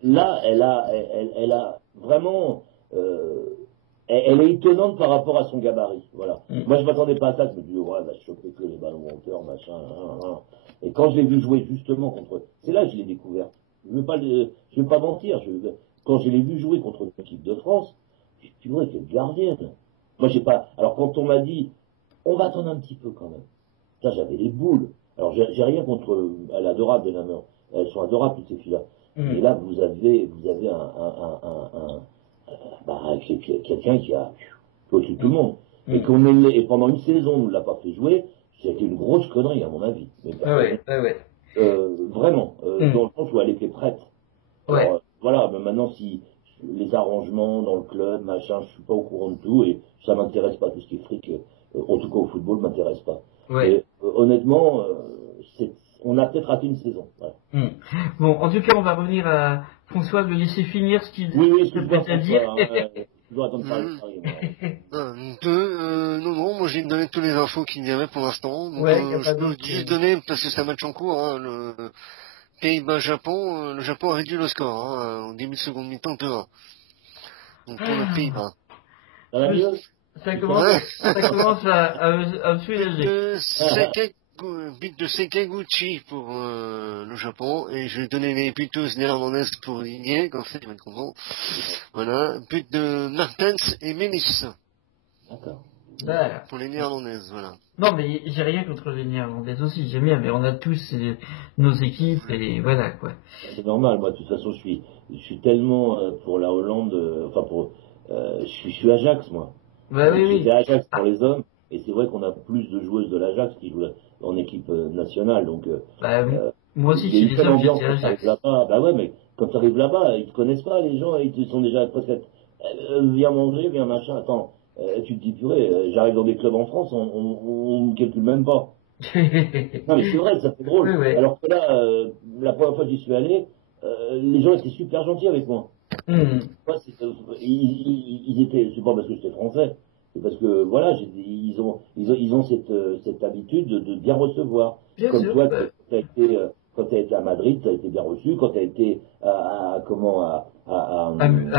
là, elle a vraiment, elle est étonnante par rapport à son gabarit, voilà. Moi, je m'attendais pas à ça, je me dis, ouais, elle va choper que les ballons en hauteur, machin, Et quand je l'ai vu jouer justement contre, c'est là que je l'ai découvert. Je vais pas mentir, quand je l'ai vu jouer contre l'équipe de France, j'ai dit, ouais, quelle gardienne. Moi, j'ai pas, alors quand on m'a dit, on va attendre un petit peu quand même. Ça, j'avais les boules. Alors, j'ai rien contre, elle est adorable, des Nameurs. Elles sont adorables, toutes ces filles-là. Et là, vous avez quelqu'un qui a au-dessus de tout le monde. Et pendant une saison, on ne l'a pas fait jouer, c'était une grosse connerie, à mon avis. Mais, vraiment, dans le sens où elle était prête. Alors, voilà, mais maintenant, si les arrangements dans le club, machin, je suis pas au courant de tout, et ça m'intéresse pas, tout ce qui est fric, en tout cas au football, m'intéresse pas. Et, honnêtement, on a peut-être raté une saison. Ouais. Bon, en tout cas, on va revenir à François, le laisser finir ce qu'il se prête à dire. Je dois attendre parler. Non, moi j'ai donné toutes les infos qu'il y avait pour l'instant. Je peux juste donner, parce que c'est un match en cours, hein, le Pays-Bas-Japon, le Japon a réduit le score, au début de seconde mi-temps 2-1. Donc pour le Pays-Bas. Ça va mieux? Ça commence à me soulager. But de Sekaguchi pour le Japon, et je vais donner les buteuses néerlandaises pour Didier, comme ça il va être content. Voilà, but de Martens et Ménis. D'accord. Voilà. Pour les néerlandaises, voilà. Non, mais j'ai rien contre les néerlandaises aussi, j'aime bien, mais on a tous nos équipes, et voilà, quoi. C'est normal, moi, de toute façon, je suis tellement pour la Hollande, je suis Ajax, moi. J'étais Ajax pour les hommes, et c'est vrai qu'on a plus de joueuses de l'Ajax qui jouent en équipe nationale, donc moi aussi, j'ai des hommes, j'étais Ajax. Bah ouais, mais quand tu arrives là-bas, ils te connaissent pas, les gens, ils sont déjà presque, viens manger, viens machin, attends, tu te dis, purée, j'arrive dans des clubs en France, on me calcule même pas. Non, mais c'est vrai, ça fait drôle. Alors que là, la première fois que j'y suis allé, les gens étaient super gentils avec moi. Moi, ils étaient, c'est pas parce que j'étais français, c'est parce que voilà, ils ont cette habitude de bien recevoir. Bien comme sûr, toi, quand tu as été à Madrid, tu as été bien reçu. Quand tu as été à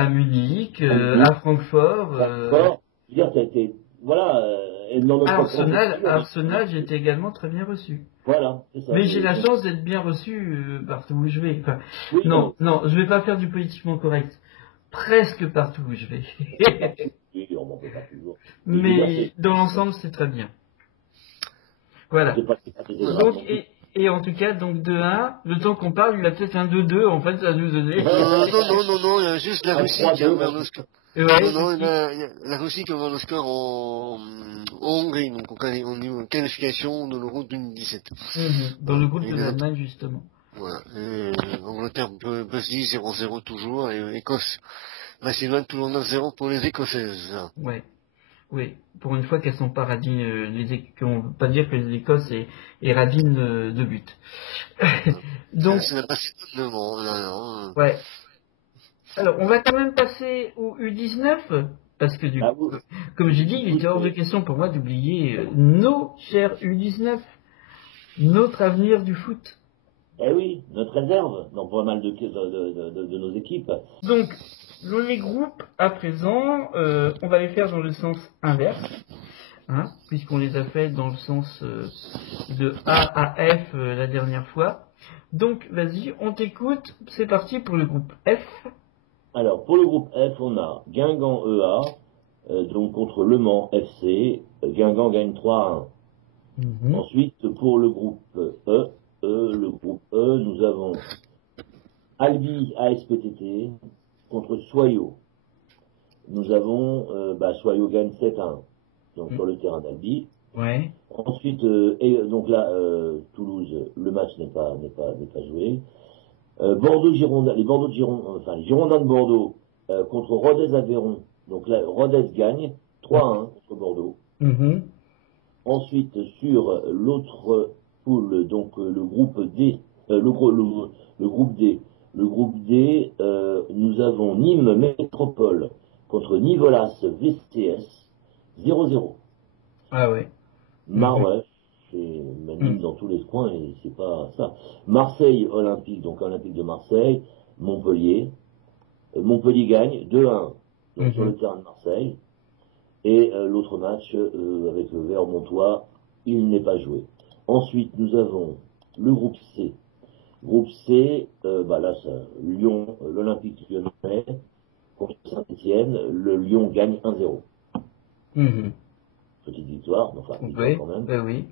Munich, à Francfort. Je veux dire, tu as été, voilà, dans notre À Arsenal, j'ai été également très bien reçu. Voilà, c'est ça. Mais j'ai la chance d'être bien reçu partout où je vais. Enfin, Oui, non, je vais pas faire du politiquement correct. Presque partout où je vais. Oui, on m'en fait pas toujours. Mais dans l'ensemble, c'est très bien. Voilà. Donc, et en tout cas, donc 2-1, le temps qu'on parle, il a peut-être un 2-2, en fait, à nous donner. Non, il y a juste la Russie qui a ouvert le score. Ouais, Non, il y a la Russie qui a ouvert le score en Hongrie, donc on est en qualification de l'Euro 2017. Dans le groupe de l'Allemagne, justement. Voilà. Angleterre peut se dire 0-0 toujours, et Écosse, Macédoine toujours 9-0 pour les Écossaises. Ouais. Oui, pour une fois qu'elles sont pas radines, qu'on veut pas dire que l'Écosse est radine de but. Donc, c'est la Macédoine, non. Ouais. Alors, on va quand même passer au U19, parce que du coup, comme j'ai dit, il était hors de question pour moi d'oublier nos chers U19, notre avenir du foot. Eh oui, notre réserve dans pas mal de nos équipes. Donc, les groupes, à présent, on va les faire dans le sens inverse, puisqu'on les a fait dans le sens de A à F la dernière fois. Donc, vas-y, on t'écoute, c'est parti pour le groupe F. Alors, pour le groupe F, on a Guingamp EA, donc contre Le Mans FC. Guingamp gagne 3-1. Ensuite, pour le groupe E, nous avons Albi ASPTT contre Soyo. Nous avons, Soyo gagne 7-1, donc sur le terrain d'Albi. Ouais. Ensuite, donc là, Toulouse, le match n'est pas joué. Bordeaux-Girondins, les Girondins de Bordeaux contre Rodez-Aveyron. Donc là, Rodez gagne 3-1 contre Bordeaux. Ensuite, sur l'autre poule, donc le groupe D, le groupe D, nous avons Nîmes Métropole contre Nivolas VCS 0-0. Ah ouais. Ouais, c'est Nîmes dans tous les coins et c'est pas ça. Marseille Olympique, donc Olympique de Marseille, Montpellier. Montpellier gagne 2-1 donc sur le terrain de Marseille. Et l'autre match avec le Vermontois, il n'est pas joué. Ensuite, nous avons le groupe C. Groupe C, là, Lyon, l'Olympique Lyonnais contre Saint-Etienne. Le Lyon gagne 1-0. Petite victoire, enfin victoire quand même. Oui.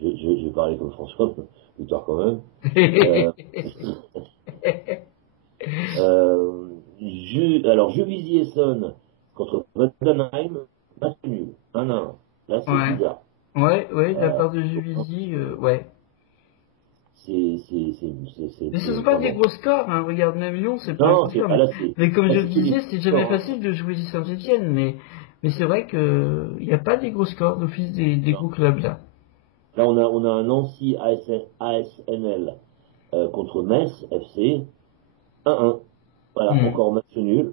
J'ai parlé comme François, victoire quand même. Alors, Juvisy-Essonne contre Wettenheim, match nul, 1-1. Là, c'est bizarre. Ouais, la part de Juvisy, ouais. Mais ce ne sont pas des gros scores, regarde, même Lyon, c'est pas un gros score. Mais comme je le disais, c'est jamais facile de jouer Saint-Etienne, mais c'est vrai qu'il n'y a pas des gros scores d'office des gros clubs là. Là, on a un Nancy ASNL contre Metz FC, 1-1. Voilà, encore match nul.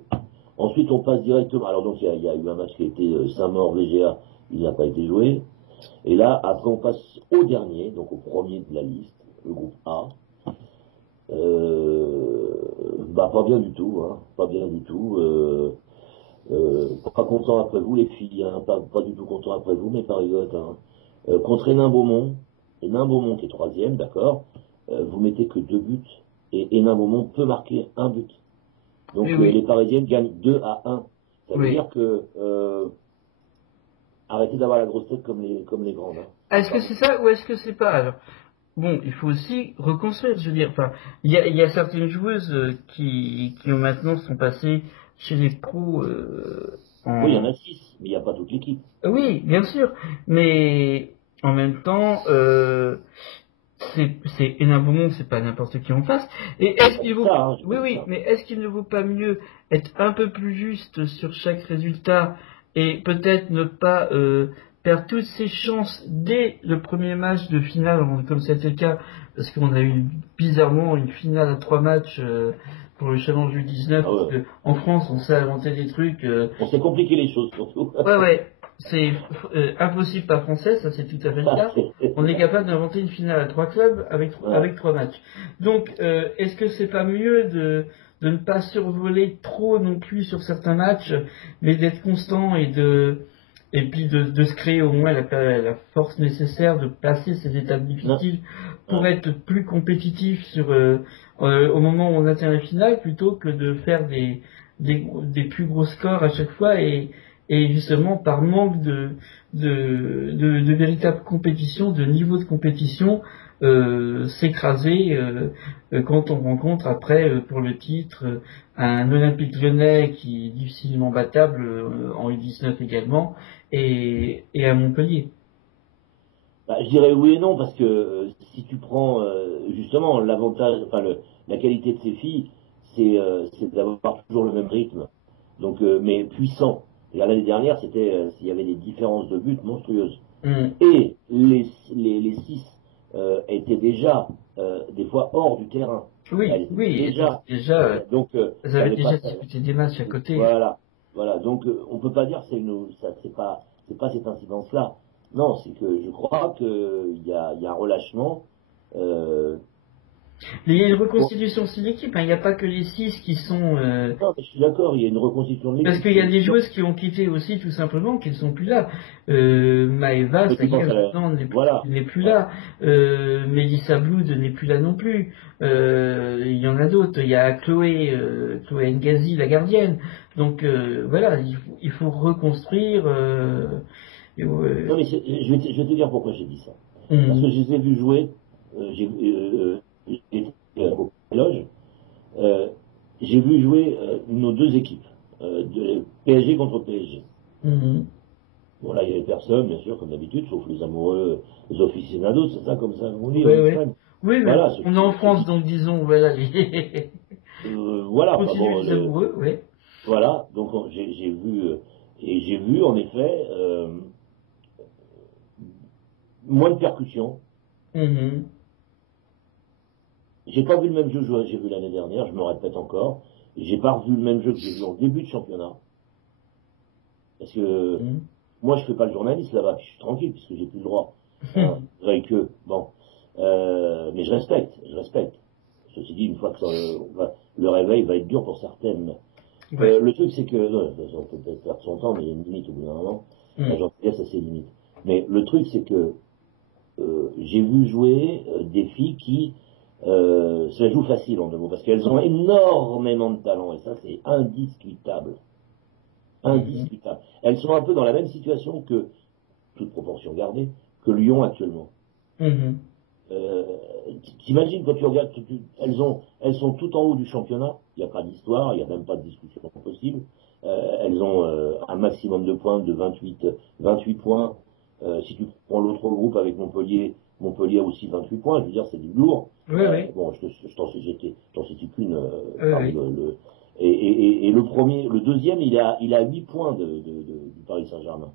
Ensuite, on passe directement. Alors, donc, il y a eu un match qui a été Saint-Maur-VGA, il n'a pas été joué. Et là, après, on passe au dernier, donc au premier de la liste, le groupe A. Pas bien du tout, pas bien du tout. Pas content après vous, les filles, pas du tout content après vous, mais pas rigote. Contre Hénin-Beaumont qui est 3e, d'accord, vous mettez que 2 buts, et Hénin-Beaumont peut marquer 1 but. Donc les Parisiennes gagnent 2-1. Ça veut dire que arrêtez d'avoir la grosse tête comme les grandes. Est-ce que c'est ça ou est-ce que c'est pas? Alors, bon, il faut aussi reconstruire, je veux dire. Enfin, il y a certaines joueuses qui ont maintenant sont passées chez les pros. Oui, il y en a 6, mais il n'y a pas toute l'équipe. Oui, bien sûr, mais en même temps, c'est Hénin-Beaumont, c'est pas n'importe qui en face. Et est-ce qu'il vaut mais est-ce qu'il ne vaut pas mieux être un peu plus juste sur chaque résultat et peut-être ne pas perdre toutes ses chances dès le premier match de finale, comme c'était le cas, parce qu'on a eu bizarrement une finale à 3 matchs pour le challenge du 19, parce que en France on s'est inventé des trucs. On s'est compliqué les choses surtout. Ouais. C'est impossible pas français, ça c'est tout à fait le cas. On est capable d'inventer une finale à 3 clubs avec 3 matchs. Donc, est-ce que c'est pas mieux de ne pas survoler trop non plus sur certains matchs, mais d'être constant et et puis de se créer au moins la force nécessaire de passer ces étapes difficiles pour être plus compétitif au moment où on atteint la finale, plutôt que de faire des plus gros scores à chaque fois et justement par manque de véritable compétition, de niveau de compétition, s'écraser quand on rencontre après pour le titre un Olympique Lyonnais qui est difficilement battable en U19 également et à Montpellier. Bah, je dirais oui et non, parce que si tu prends justement l'avantage, enfin la qualité de ces filles, c'est d'avoir toujours le même rythme, donc mais puissant. Et l'année dernière, il y avait des différences de but monstrueuses. Et les six étaient déjà des fois hors du terrain. Oui, Donc elles avaient déjà disputé des matchs à côté. Voilà. Donc on peut pas dire que c'est pas cette incidence-là. Non, c'est que je crois qu'il y a un relâchement. Mais il y a une reconstitution de l'équipe, il n'y a pas que les 6 qui sont... Non, mais je suis d'accord, il y a une reconstitution de l'équipe. Parce qu'il y a des joueuses qui ont quitté aussi, tout simplement, qui ne sont plus là. Maëva, ça y est, maintenant, n'est plus là. Mélissa Blood n'est plus là non plus. Il y en a d'autres. Il y a Chloé Ngazi, la gardienne. Donc, voilà, il faut reconstruire... Non, mais je vais te dire pourquoi j'ai dit ça. Parce que je les ai vus jouer, au loge, j'ai vu jouer nos deux équipes, de PSG contre PSG. Bon, là, il n'y avait personne, bien sûr, comme d'habitude, sauf les amoureux, les aficionados, c'est ça, comme ça, on dit. Oui, mais voilà, on est en France, donc disons, voilà. Voilà, les amoureux, oui. Voilà, donc j'ai vu, en effet, moins de percussion. J'ai pas vu le même jeu que j'ai vu l'année dernière, je me répète encore. J'ai pas revu le même jeu que j'ai vu en début de championnat. Parce que moi, je fais pas le journaliste là-bas, je suis tranquille, puisque j'ai plus le droit. Avec eux, bon. Mais je respecte. Ceci dit, une fois que le réveil va être dur pour certaines. Le truc, c'est que, on peut peut-être perdre son temps, mais il y a une limite au bout d'un moment. La gentillesse a ses limites. Mais le truc, c'est que j'ai vu jouer des filles qui se jouent facile en deux mots, parce qu'elles ont énormément de talent, et ça, c'est indiscutable. Elles sont un peu dans la même situation que, toute proportion gardée, que Lyon actuellement. T'imagines quand tu regardes, elles sont tout en haut du championnat, il n'y a pas d'histoire, il n'y a même pas de discussion possible. Elles ont un maximum de points de 28 points. Si tu prends l'autre groupe avec Montpellier a aussi 28 points, je veux dire, c'est du lourd. Bon, je t'en cite qu'une parmi et le deuxième, il a 8 points du Paris Saint-Germain.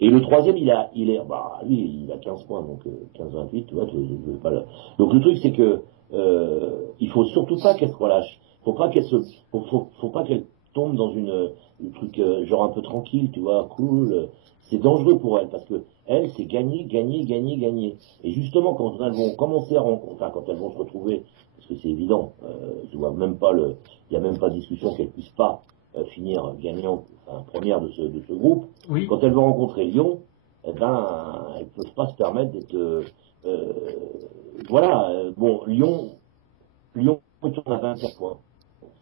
Et le troisième, il a 15 points, donc 15-28, tu vois, je veux pas Donc le truc, c'est que il faut surtout pas qu'elle se relâche. Faut pas qu'elle tombe dans un truc genre un peu tranquille, tu vois, cool. C'est dangereux pour elle, parce que elles, c'est gagner. Et justement, quand elles vont commencer à rencontrer, enfin, quand elles vont se retrouver, parce que c'est évident, je vois même pas il n'y a même pas de discussion qu'elles puissent pas finir gagnant, enfin, première de ce groupe. Quand elles vont rencontrer Lyon, eh ben, elles peuvent pas se permettre d'être, bon, Lyon tourne à 24 points.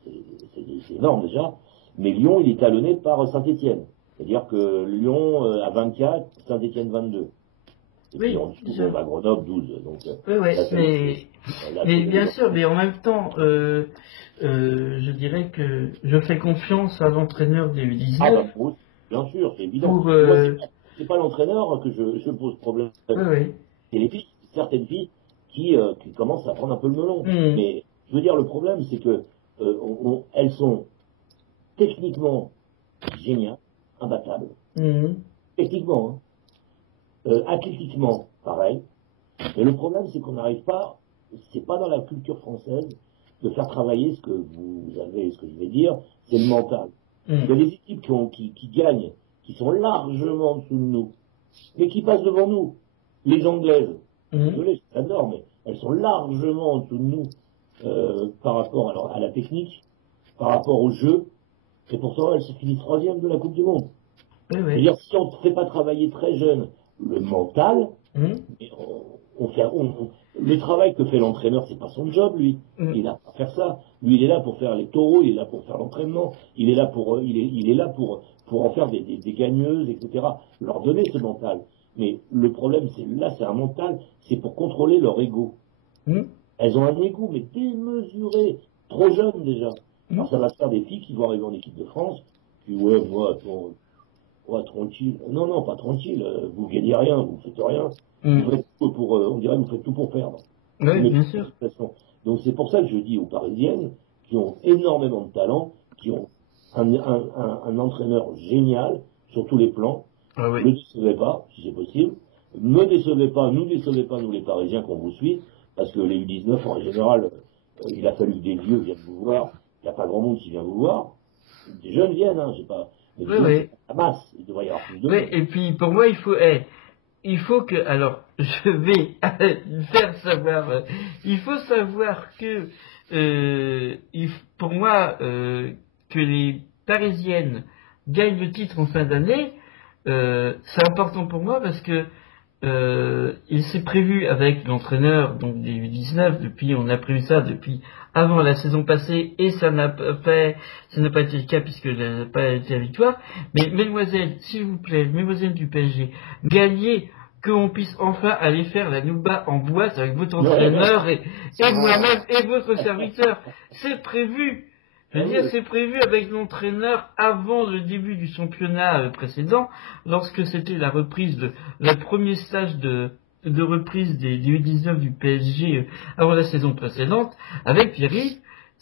C'est énorme déjà, mais Lyon, il est talonné par Saint-Étienne. C'est-à-dire que Lyon à 24, Saint-Étienne 22. Et puis en dessous, on va Grenoble 12. Donc, mais bien sûr, mais en même temps, je dirais que je fais confiance à l'entraîneur des U19. Ah bah, oui, bien sûr, c'est évident. Moi, c'est pas l'entraîneur que je pose problème. C'est les filles, certaines filles qui commencent à prendre un peu le melon. Mais je veux dire, le problème, c'est que elles sont techniquement géniales, imbattables. Techniquement, athlétiquement, pareil. Mais le problème, c'est qu'on n'arrive pas, c'est pas dans la culture française de faire travailler ce que je vais dire, c'est le mental. Il y a des équipes qui gagnent, qui sont largement en dessous de nous, mais qui passent devant nous. Les Anglaises, désolé, j'adore, mais elles sont largement en dessous de nous par rapport à la technique, par rapport au jeu, et pourtant elles se finissent 3e de la Coupe du Monde. Oui, oui. C'est-à-dire, si on ne fait pas travailler très jeune le mental, le travail que fait l'entraîneur, c'est pas son job, lui. Il est là pour faire ça. Lui, il est là pour faire les taureaux, il est là pour faire l'entraînement, il est là pour, il est là pour en faire des gagneuses, etc. Leur donner ce mental. Mais le problème, c'est un mental, c'est pour contrôler leur ego. Elles ont un ego, mais démesuré, trop jeune déjà. Alors ça va se faire des filles qui vont arriver en équipe de France, puis ouais, moi, tranquille. Non, pas tranquille, vous gagnez rien, vous faites rien. Vous faites tout on dirait que vous faites tout pour perdre. Oui, bien sûr. Donc c'est pour ça que je dis aux Parisiennes, qui ont énormément de talent, qui ont un entraîneur génial sur tous les plans, ne décevez pas, si c'est possible. Ne décevez pas, nous les Parisiens qu'on vous suit, parce que les U19 en général, il a fallu que des vieux viennent vous voir. Il n'y a pas grand monde qui vient vous voir. Des jeunes viennent, hein, j'ai pas. Mais la masse, il devrait y avoir plus de monde. Et puis pour moi, il faut que, alors, je vais faire savoir, il faut savoir que, pour moi, que les Parisiennes gagnent le titre en fin d'année, c'est important pour moi parce que il s'est prévu avec l'entraîneur donc des U19 on a prévu ça depuis avant la saison passée et ça n'a pas été le cas puisque ça n'a pas été la victoire. Mais mesdemoiselles, s'il vous plaît, mesdemoiselles du PSG, gagnez, qu'on puisse enfin aller faire la Nouba en boîte avec votre entraîneur et moi-même et votre serviteur. C'est prévu. Je veux dire, c'est prévu avec l'entraîneur avant le début du championnat précédent, lorsque c'était la reprise le premier stage de reprise des U19 du PSG avant la saison précédente, avec Pierre-Yves.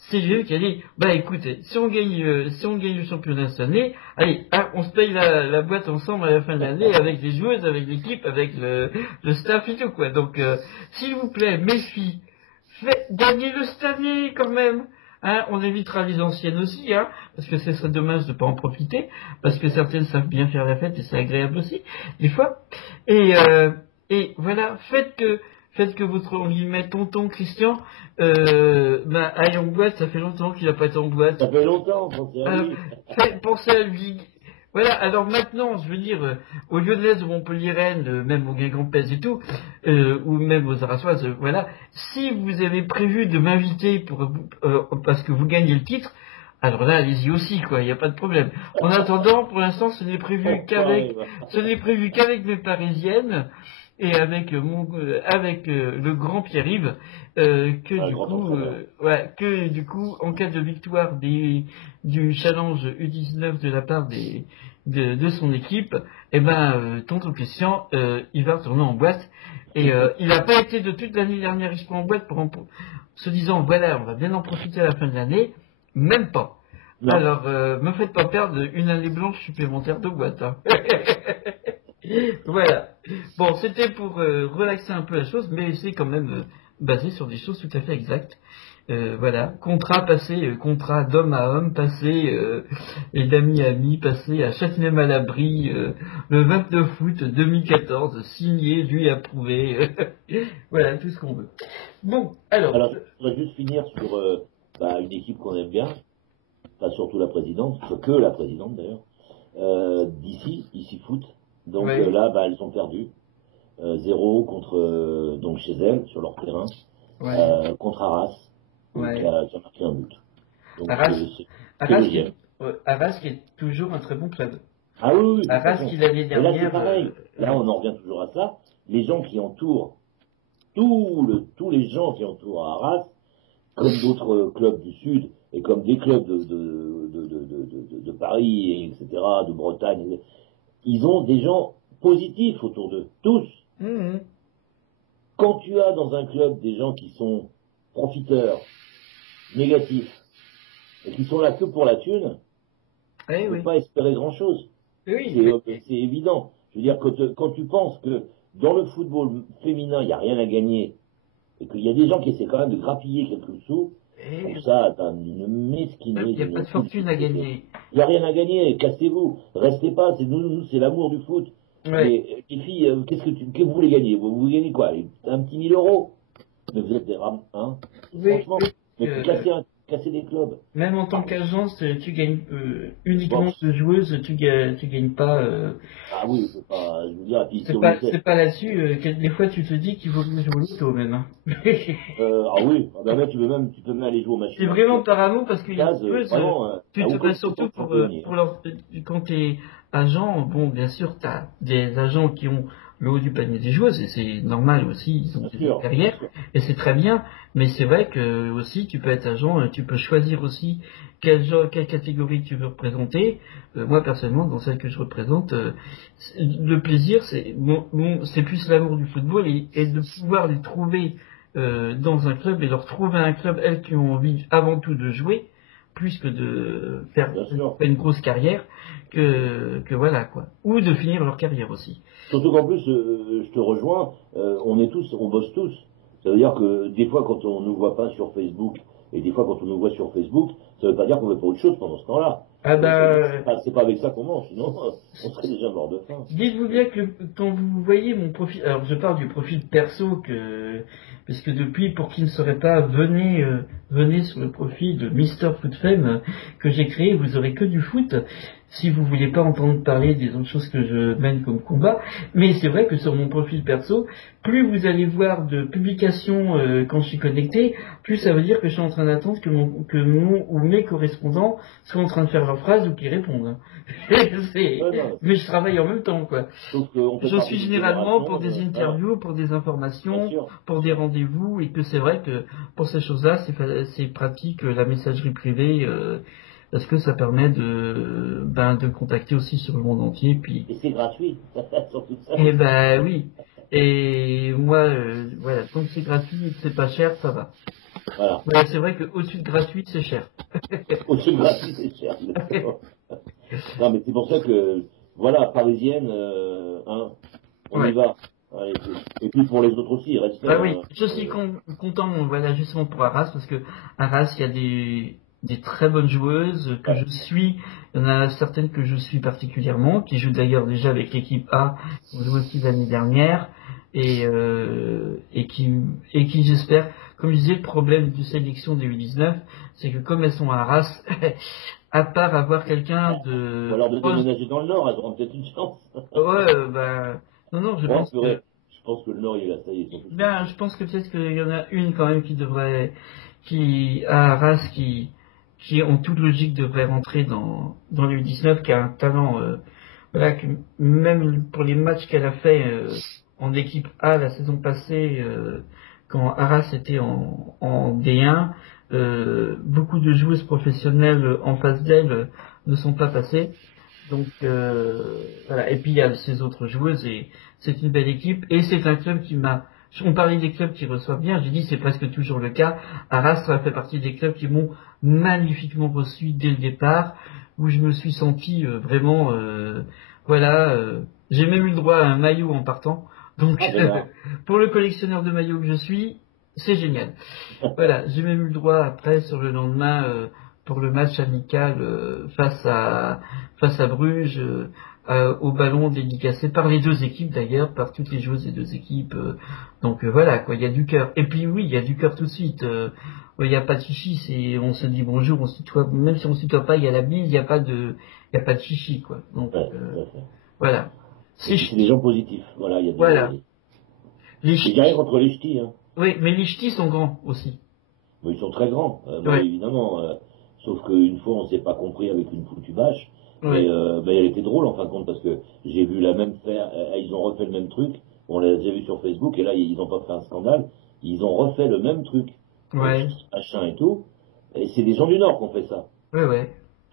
C'est lui qui a dit, bah écoutez, si on gagne le championnat cette année, allez, on se paye la boîte ensemble à la fin de l'année avec les joueuses, avec l'équipe, avec le staff et tout, quoi. Donc, s'il vous plaît, mes filles, gagnez-le cette année, quand même. Hein, on évitera les anciennes aussi, hein, parce que ce serait dommage de pas en profiter, parce que certaines savent bien faire la fête et c'est agréable aussi, des fois. Et voilà, faites que votre, on lui met tonton Christian, aille en boîte, ça fait longtemps qu'il n'a pas été en boîte. Ça fait longtemps, pensez à lui. Pensez à lui. Voilà, alors maintenant, je veux dire, aux Lyonnaises, aux Montpellierennes, même aux Guingampaises et tout, ou même aux Araçoises, voilà, si vous avez prévu de m'inviter parce que vous gagnez le titre, alors là, allez-y aussi, quoi, il n'y a pas de problème. En attendant, pour l'instant, ce n'est prévu qu'avec mes Parisiennes, et avec le grand Pierre-Yves, que du coup, en cas de victoire du challenge U19 de la part de son équipe, tonton Christian, il va retourner en boîte, et il n'a pas été de toute l'année dernière jusqu'en en boîte pour se disant, voilà, on va bien en profiter à la fin de l'année, même pas. Non. Alors, me faites pas perdre une année blanche supplémentaire de boîte, hein. Voilà. Bon, c'était pour relaxer un peu la chose, mais c'est quand même basé sur des choses tout à fait exactes. Voilà, contrat passé, contrat d'homme à homme passé, et d'ami à ami passé à Châtenay-Malabry, le 29 août 2014, signé, lui approuvé. Voilà, tout ce qu'on veut. Bon, alors je voudrais juste finir sur une équipe qu'on aime bien, pas surtout la présidente, que la présidente d'ailleurs, d'ici Foot. Donc là, elles ont perdu 0 contre donc chez elles sur leur terrain contre Arras, qui a marqué un but. Donc Arras qui est toujours un très bon club. Ah oui. Arras qui l'année dernière. Là c'est pareil. Là on en revient toujours à ça. Les gens qui entourent tous les gens qui entourent Arras, comme d'autres clubs du Sud et comme des clubs de Paris, etc., de Bretagne. Ils ont des gens positifs autour d'eux, tous. Quand tu as dans un club des gens qui sont profiteurs, négatifs, et qui sont là que pour la thune, tu ne peux pas espérer grand-chose. C'est évident. Je veux dire, quand tu penses que dans le football féminin, il n'y a rien à gagner, et qu'il y a des gens qui essaient quand même de grappiller quelques sous, pour ça, t'as une mesquinerie. Il n'y a pas de fortune à gagner. Il n'y a rien à gagner, cassez-vous, restez pas, nous c'est l'amour du foot. Mais les filles, qu'est-ce que vous voulez gagner vous gagnez quoi? Un petit 1000 €? Mais vous êtes des rames, hein? Franchement, mais casser des clubs. Même en tant qu'agence, tu gagnes uniquement de joueuses, tu gagnes pas. Ah oui, c'est pas, je veux dire, puis si on C'est pas là-dessus. Des fois, tu te dis qu'il vaut mieux jouer au loto même. Hein. Ah oui, ah ben là, tu peux même aller jouer au match. C'est vraiment par amour parce qu'il y a des joueuses. Tu te bats surtout pour leur. Quand t'es agent, bon, bien sûr, t'as des agents qui ont le haut du panier des joueuses et c'est normal aussi, ils ont des carrières et c'est très bien. Mais c'est vrai que aussi, tu peux être agent, tu peux choisir aussi quelle catégorie tu veux représenter. Moi, personnellement, dans celle que je représente, le plaisir, c'est plus l'amour du football et de pouvoir les trouver dans un club et leur trouver un club, elles qui ont envie avant tout de jouer, plus que de faire une grosse carrière, que voilà quoi. Ou de finir leur carrière aussi. Surtout qu'en plus, je te rejoins, on bosse tous. Ça veut dire que des fois, quand on ne nous voit pas sur Facebook, et des fois, quand on nous voit sur Facebook, ça veut pas dire qu'on veut pas autre chose pendant ce temps-là. Ah bah... C'est pas avec ça qu'on mange, sinon on serait déjà mort de faim. Dites-vous bien que quand vous voyez mon profil, alors je parle du profil perso parce que depuis, pour qui ne saurait pas, venez sur le profil de Mister Foot Femme que j'ai créé, vous aurez que du foot. Si vous voulez pas entendre parler des autres choses que je mène comme combat, mais c'est vrai que sur mon profil perso, plus vous allez voir de publications quand je suis connecté, plus ça veut dire que je suis en train d'attendre que mon ou mes correspondants soient en train de faire leur phrase ou qu'ils répondent. Mais je travaille en même temps, quoi. Je suis généralement pour des interviews, pour des informations, pour des rendez-vous, et que c'est vrai que pour ces choses-là, c'est pratique la messagerie privée. Parce que ça permet de contacter aussi sur le monde entier. Puis... Et c'est gratuit, surtout ça. Eh ben oui. Et moi, voilà, tant que c'est gratuit et que c'est pas cher, ça va. Voilà. Ouais, c'est vrai qu'au-dessus de gratuit, c'est cher. Au-dessus de gratuit, c'est cher. Non, mais c'est pour ça que, voilà, parisienne, on y va. Ouais, et puis pour les autres aussi, restez. Ah oui, je suis content, voilà, justement pour Arras, parce que Arras, il y a des très bonnes joueuses que je suis. Il y en a certaines que je suis particulièrement, qui jouent d'ailleurs déjà avec l'équipe A, qui ont joué aussi l'année dernière, et qui j'espère, comme je disais, le problème de sélection des U19, c'est que comme elles sont à Arras, à part avoir quelqu'un de... Ou alors de déménager dans le Nord, elles auront peut-être une chance. Ouais, non, je pense que... Je pense que le Nord, il est là, ça y est. Ben, je pense que peut-être qu'il y en a une quand même à Arras, qui en toute logique devrait rentrer dans le U19, qui a un talent, voilà, que même pour les matchs qu'elle a fait en équipe A la saison passée, quand Arras était en D1, beaucoup de joueuses professionnelles en face d'elle ne sont pas passées. Donc voilà. Et puis il y a ces autres joueuses et c'est une belle équipe et c'est un club qui m'a... On parlait des clubs qui reçoivent bien, j'ai dit c'est presque toujours le cas. Arras, ça fait partie des clubs qui m'ont magnifiquement reçu dès le départ, où je me suis senti vraiment, j'ai même eu le droit à un maillot en partant. Donc pour le collectionneur de maillots que je suis, c'est génial. Voilà, j'ai même eu le droit après sur le lendemain pour le match amical face à Bruges. Au ballon dédicacé par les deux équipes d'ailleurs, par toutes les joueuses des deux équipes. Donc voilà, quoi, il y a du cœur. Et puis oui, il y a du cœur tout de suite. Il n'y a pas de chichi, on se dit bonjour, on se tutoie, même si on se tutoie pas, il y a la bise, il n'y a pas de chichi, quoi. Donc voilà. C'est des gens positifs. Voilà, il y a des. Voilà. J'ai rien contre les ch'tis, hein. Oui, mais les ch'tis sont grands aussi. Mais ils sont très grands, évidemment. Sauf qu'une fois, on s'est pas compris avec une foutue bâche. Mais elle était drôle en fin de compte parce que j'ai vu la même faire. Ils ont refait le même truc. On les a vus sur Facebook et là ils n'ont pas fait un scandale. Ils ont refait le même truc. Machin et tout. Et c'est des gens du Nord qui ont fait ça.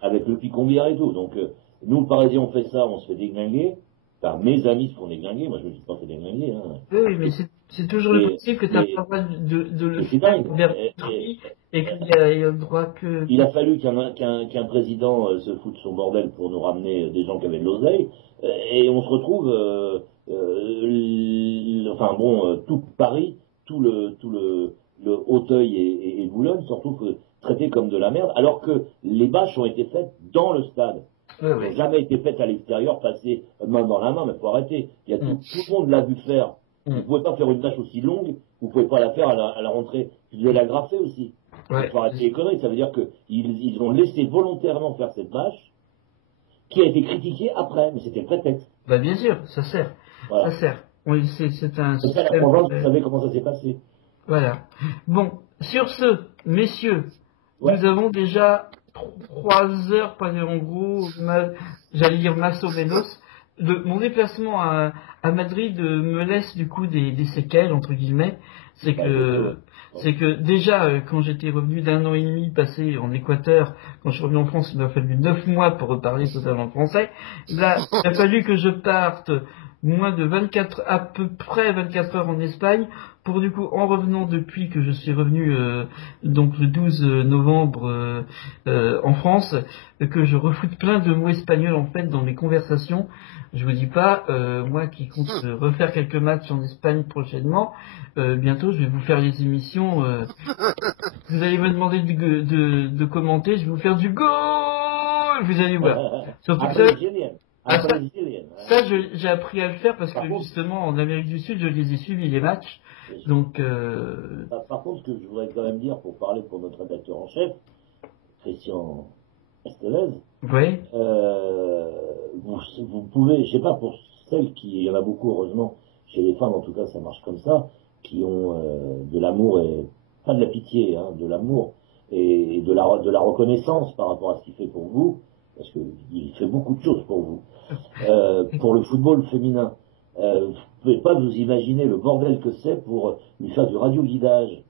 Avec le picombière et tout. Donc nous le Parisien on fait ça, on se fait déglinguer. Enfin, mes amis se font déglinguer. Moi je me suis pas fait déglinguer. Hein. Oui, mais c'est toujours le principe que tu n'as pas le droit de le faire vers autrui et qu'il y a le droit que... Il a fallu qu'un président se foute son bordel pour nous ramener des gens qui avaient de l'oseille, et on se retrouve, tout Paris, tout le Hauteuil et Boulogne se retrouvent traités comme de la merde, alors que les bâches ont été faites dans le stade. Elles n'ont jamais été faites à l'extérieur, passées main dans la main, mais faut arrêter. Il y a tout le monde l'a vu faire. Vous ne pouvez pas faire une tâche aussi longue, vous ne pouvez pas la faire à la rentrée. Vous devez la graffer aussi. Il faut arrêter les conneries. Ça veut dire qu'ils ont laissé volontairement faire cette bâche qui a été critiquée après, mais c'était le prétexte. Bah bien sûr, ça sert. Voilà. Ça sert. Oui, c'est un C'est ça la système. province, vous savez comment ça s'est passé. Voilà. Bon, sur ce, messieurs, Ouais. nous avons déjà 3 heures, en gros, j'allais dire más o menos. Mon déplacement à Madrid me laisse du coup des séquelles, entre guillemets. C'est que déjà, quand j'étais revenu d'1 an et demi passé en Équateur, quand je suis revenu en France, il m'a fallu 9 mois pour reparler totalement français. Là, il a fallu que je parte moins de 24, à peu près 24 heures en Espagne, pour du coup, en revenant depuis que je suis revenu, donc le 12 novembre en France, que je refoute plein de mots espagnols en fait dans mes conversations. Je vous dis pas, moi qui compte refaire quelques matchs en Espagne prochainement, bientôt je vais vous faire les émissions. Vous allez me demander de commenter, je vais vous faire du goal. Vous allez voir. Surtout que ça, j'ai appris à le faire parce que justement en Amérique du Sud, je les ai suivis les matchs. Donc. Par contre, ce que je voudrais quand même dire pour parler pour notre rédacteur en chef, Christian Estevez. Oui. Vous pouvez, je sais pas, pour celles il y en a beaucoup heureusement, chez les femmes en tout cas ça marche comme ça, qui ont de l'amour et pas de la pitié, hein, de l'amour et de la reconnaissance par rapport à ce qu'il fait pour vous, parce qu'il fait beaucoup de choses pour vous. Pour le football féminin, vous pouvez pas vous imaginer le bordel que c'est pour lui faire du radioguidage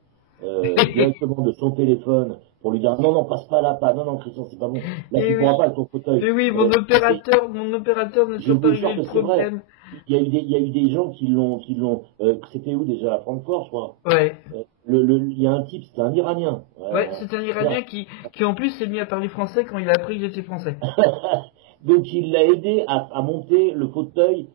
directement de son téléphone, pour lui dire non, passe pas là, non, Christian, c'est pas bon. Là, tu pourras pas avec ton fauteuil. Et oui, mon opérateur ne peut pas régler le problème. Il y a eu des gens qui l'ont, c'était où déjà, à Francfort, je crois. Ouais. Il y a un type, c'était un Iranien. Ouais, c'est un Iranien qui en plus s'est mis à parler français quand il a appris que j'étais français. Donc il l'a aidé à monter le fauteuil.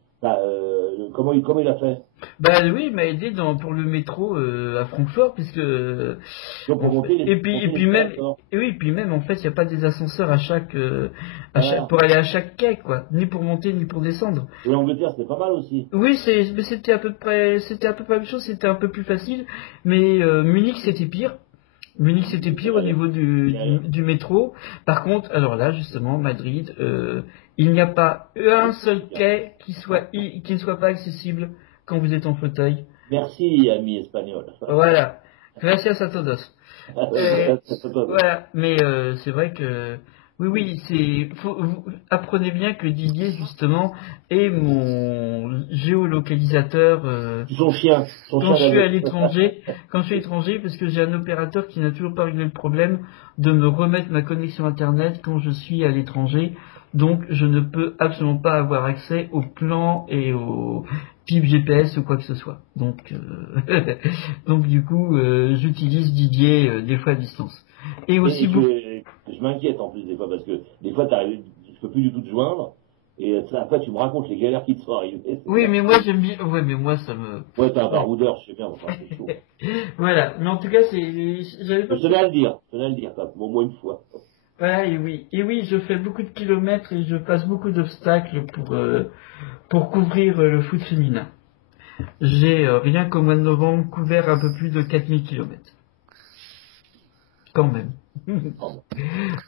Comment il a fait? Bah oui, il m'a aidé pour le métro à Francfort, puisque donc pour monter et puis même en fait il n'y a pas des ascenseurs pour aller à chaque quai, quoi, ni pour monter ni pour descendre. Et l'Angleterre c'était pas mal aussi. Oui, mais c'était à peu près la même chose, c'était un peu plus facile, mais Munich c'était pire. Au niveau du métro. Par contre, alors là, justement, Madrid, il n'y a pas un seul quai qui ne soit pas accessible quand vous êtes en fauteuil. Merci, ami espagnol. Voilà. Gracias a todos. Voilà. Mais c'est vrai que oui, vous apprenez bien que Didier justement est mon géolocalisateur. Son chien. Quand je suis à l'étranger, parce que j'ai un opérateur qui n'a toujours pas réglé le problème de me remettre ma connexion internet quand je suis à l'étranger. Donc je ne peux absolument pas avoir accès au plan et au PIB GPS ou quoi que ce soit. Donc du coup j'utilise Didier des fois à distance. Et aussi je m'inquiète en plus des fois parce que des fois je peux plus du tout te joindre et après tu me racontes les galères qui te sont arrivées. Oui, mais moi j'aime bien. Ouais, mais moi ça me. Ouais, t'es un baroudeur, je sais bien, enfin c'est chaud. Voilà, mais en tout cas j'avais pas. Je tenais à le dire, au moins une fois. Voilà, et oui, je fais beaucoup de kilomètres et je passe beaucoup d'obstacles pour couvrir le foot féminin. J'ai rien qu'au mois de novembre couvert un peu plus de 4000 kilomètres. Quand même.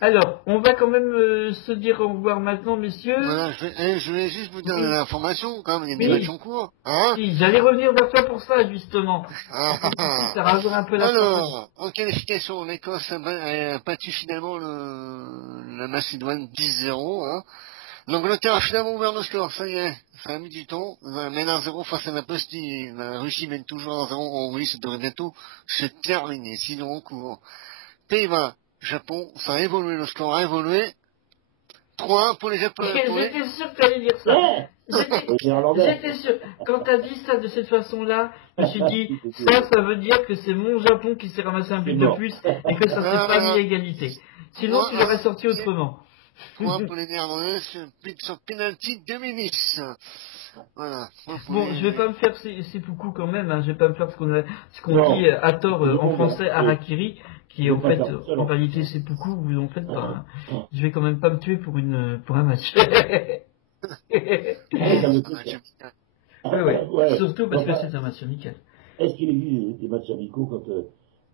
Alors, on va quand même se dire au revoir maintenant, messieurs. Voilà, je vais juste vous donner l'information, quand même, il y a des matchs en cours. Hein, oui, j'allais revenir vers toi pour ça, justement. Ça rajoute un peu la Alors, en qualification, l'Écosse a battu finalement la Macédoine 10-0. Hein. L'Angleterre a finalement ouvert le score, ça y est, ça a mis du temps. Mène 1-0 face à la Bosnie. La Russie mène toujours 1-0 en Hongrie, ça devrait bientôt se terminer, sinon en cours. Pays-Bas, Japon, ça a évolué, le score a évolué. 3-1 pour les Japonais. J'étais sûr que tu allais dire ça. J'étais sûr. Quand tu as dit ça de cette façon-là, je me suis dit, ça veut dire que c'est mon Japon qui s'est ramassé un but de plus et que ça s'est pas mis à égalité. Sinon, tu l'aurais sorti autrement. 3 pour les Néerlandais sur penalty de Minis. Voilà. Bon, je vais pas me faire seppuku quand même, hein. Je vais pas me faire ce qu'on dit à tort en français harakiri, qui est en fait en réalité seppuku, où en fait je vais quand même pas me tuer pour un match. Ouais. Surtout parce que c'est un match amical. Est-ce qu'il existe des matchs amicaux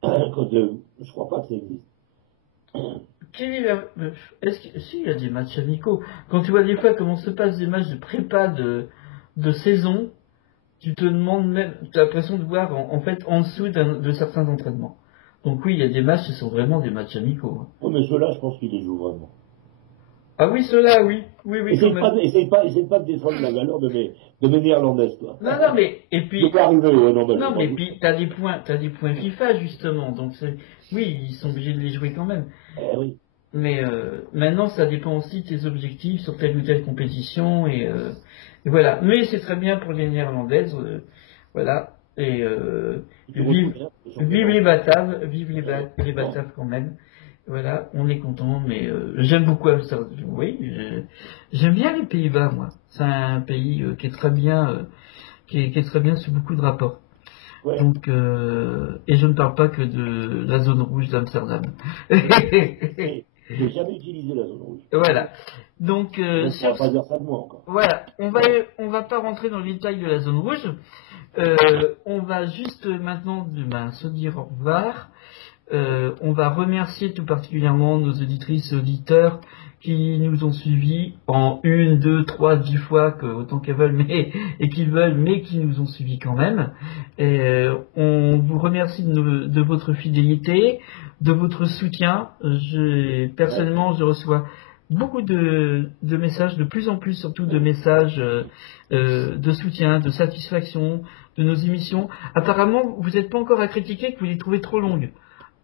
Je crois pas que ça existe. Si, il y a des matchs amicaux. Quand tu vois des fois comment se passent des matchs de prépa de saison, tu te demandes même, tu as l'impression de voir en fait en dessous de certains entraînements. Donc oui, il y a des matchs qui sont vraiment des matchs amicaux. Hein. Oui, mais ceux-là, je pense qu'ils les jouent vraiment. Ah oui, ceux-là, oui. Oui, quand même. Essaye pas de descendre la valeur de mes néerlandaises, toi. Non, mais, et puis, Je peux arriver, ouais, non, non, mais puis, t'as des points FIFA, justement. Donc, oui, ils sont obligés de les jouer quand même. Eh oui. Mais, maintenant, ça dépend aussi de tes objectifs sur telle ou telle compétition, et voilà. Mais c'est très bien pour les Néerlandaises, voilà. Et, vive les Bataves, les Bataves quand même. Voilà, on est content, mais j'aime beaucoup Amsterdam. Oui, j'aime bien les Pays-Bas, moi. C'est un pays qui est très bien, qui est très bien sur beaucoup de rapports. Ouais. Donc, et je ne parle pas que de la zone rouge d'Amsterdam. J'ai jamais utilisé la zone rouge. Voilà. Donc, on ne pourra pas dire ça de moi encore. Voilà, on va pas rentrer dans le détail de la zone rouge. On va juste maintenant se dire au revoir. On va remercier tout particulièrement nos auditrices et auditeurs qui nous ont suivis en 1, 2, 3, 10 fois, autant qu'elles veulent, et qu'ils veulent, mais qui nous ont suivis quand même. Et, on vous remercie de votre fidélité, de votre soutien. Personnellement, je reçois beaucoup de messages, de plus en plus surtout de messages de soutien, de satisfaction de nos émissions. Apparemment, vous n'êtes pas encore à critiquer que vous les trouvez trop longues.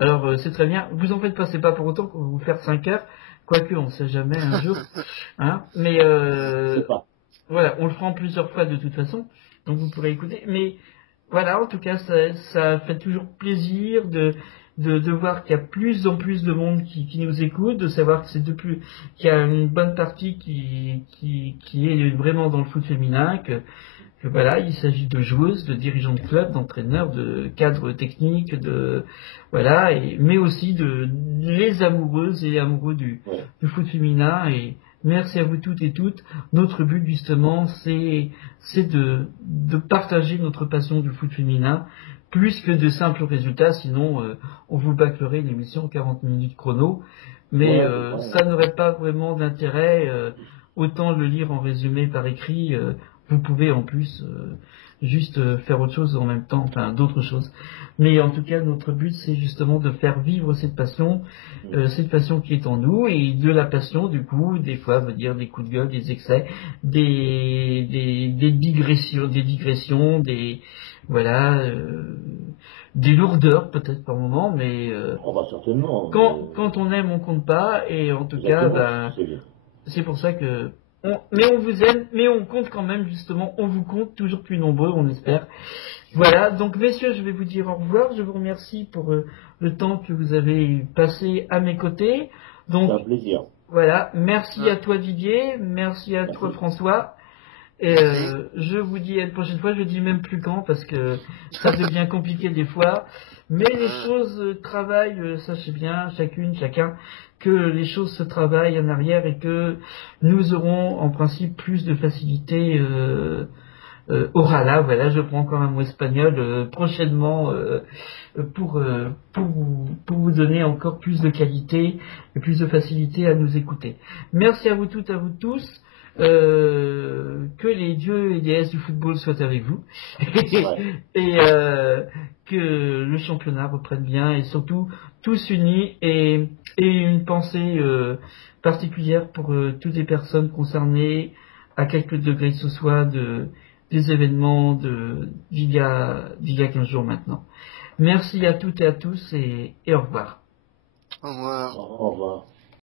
Alors, c'est très bien. Vous en faites pas, c'est pas pour autant qu'on va vous faire 5 heures. Quoique, on sait jamais un jour. Hein. Mais, voilà, on le fera en plusieurs fois de toute façon. Donc, vous pourrez écouter. Mais, voilà, en tout cas, ça fait toujours plaisir de voir qu'il y a plus en plus de monde qui nous écoute, de savoir que qu'il y a une bonne partie qui est vraiment dans le foot féminin, que voilà, il s'agit de joueuses, de dirigeants de clubs, d'entraîneurs, de cadres techniques, voilà, mais aussi de les amoureuses et amoureux du foot féminin. Et merci à vous toutes et toutes. Notre but justement, c'est de partager notre passion du foot féminin, plus que de simples résultats. Sinon, on vous bâclerait l'émission 40 minutes chrono. Mais ça n'aurait pas vraiment d'intérêt. Autant le lire en résumé par écrit. Vous pouvez en plus juste faire autre chose en même temps, enfin d'autres choses. Mais en tout cas, notre but, c'est justement de faire vivre cette passion qui est en nous, et de la passion, du coup, des fois, veut dire des coups de gueule, des excès, des digressions, voilà, des lourdeurs peut-être par moment, mais on va certainement. Quand on aime, on compte pas, et en tout cas, c'est pour ça que mais on vous aime, mais on compte quand même, justement, on vous compte toujours plus nombreux, on espère. Voilà, donc messieurs, je vais vous dire au revoir, je vous remercie pour le temps que vous avez passé à mes côtés. Donc, c'est un plaisir. Voilà, merci à toi Didier, merci à toi François, et je vous dis à la prochaine fois, je dis même plus quand, parce que ça devient compliqué des fois, mais les choses travaillent, sachez bien, chacun, que les choses se travaillent en arrière, et que nous aurons en principe plus de facilité orala, voilà, je prends encore un mot espagnol, prochainement pour vous donner encore plus de qualité et plus de facilité à nous écouter. Merci à vous toutes, à vous tous. Que les dieux et déesses du football soient avec vous et que le championnat reprenne bien, et surtout tous unis, et une pensée particulière pour toutes les personnes concernées à quelque degré que ce soit des événements d'il y a 15 jours maintenant. Merci à toutes et à tous, et au revoir. Au revoir. Au revoir.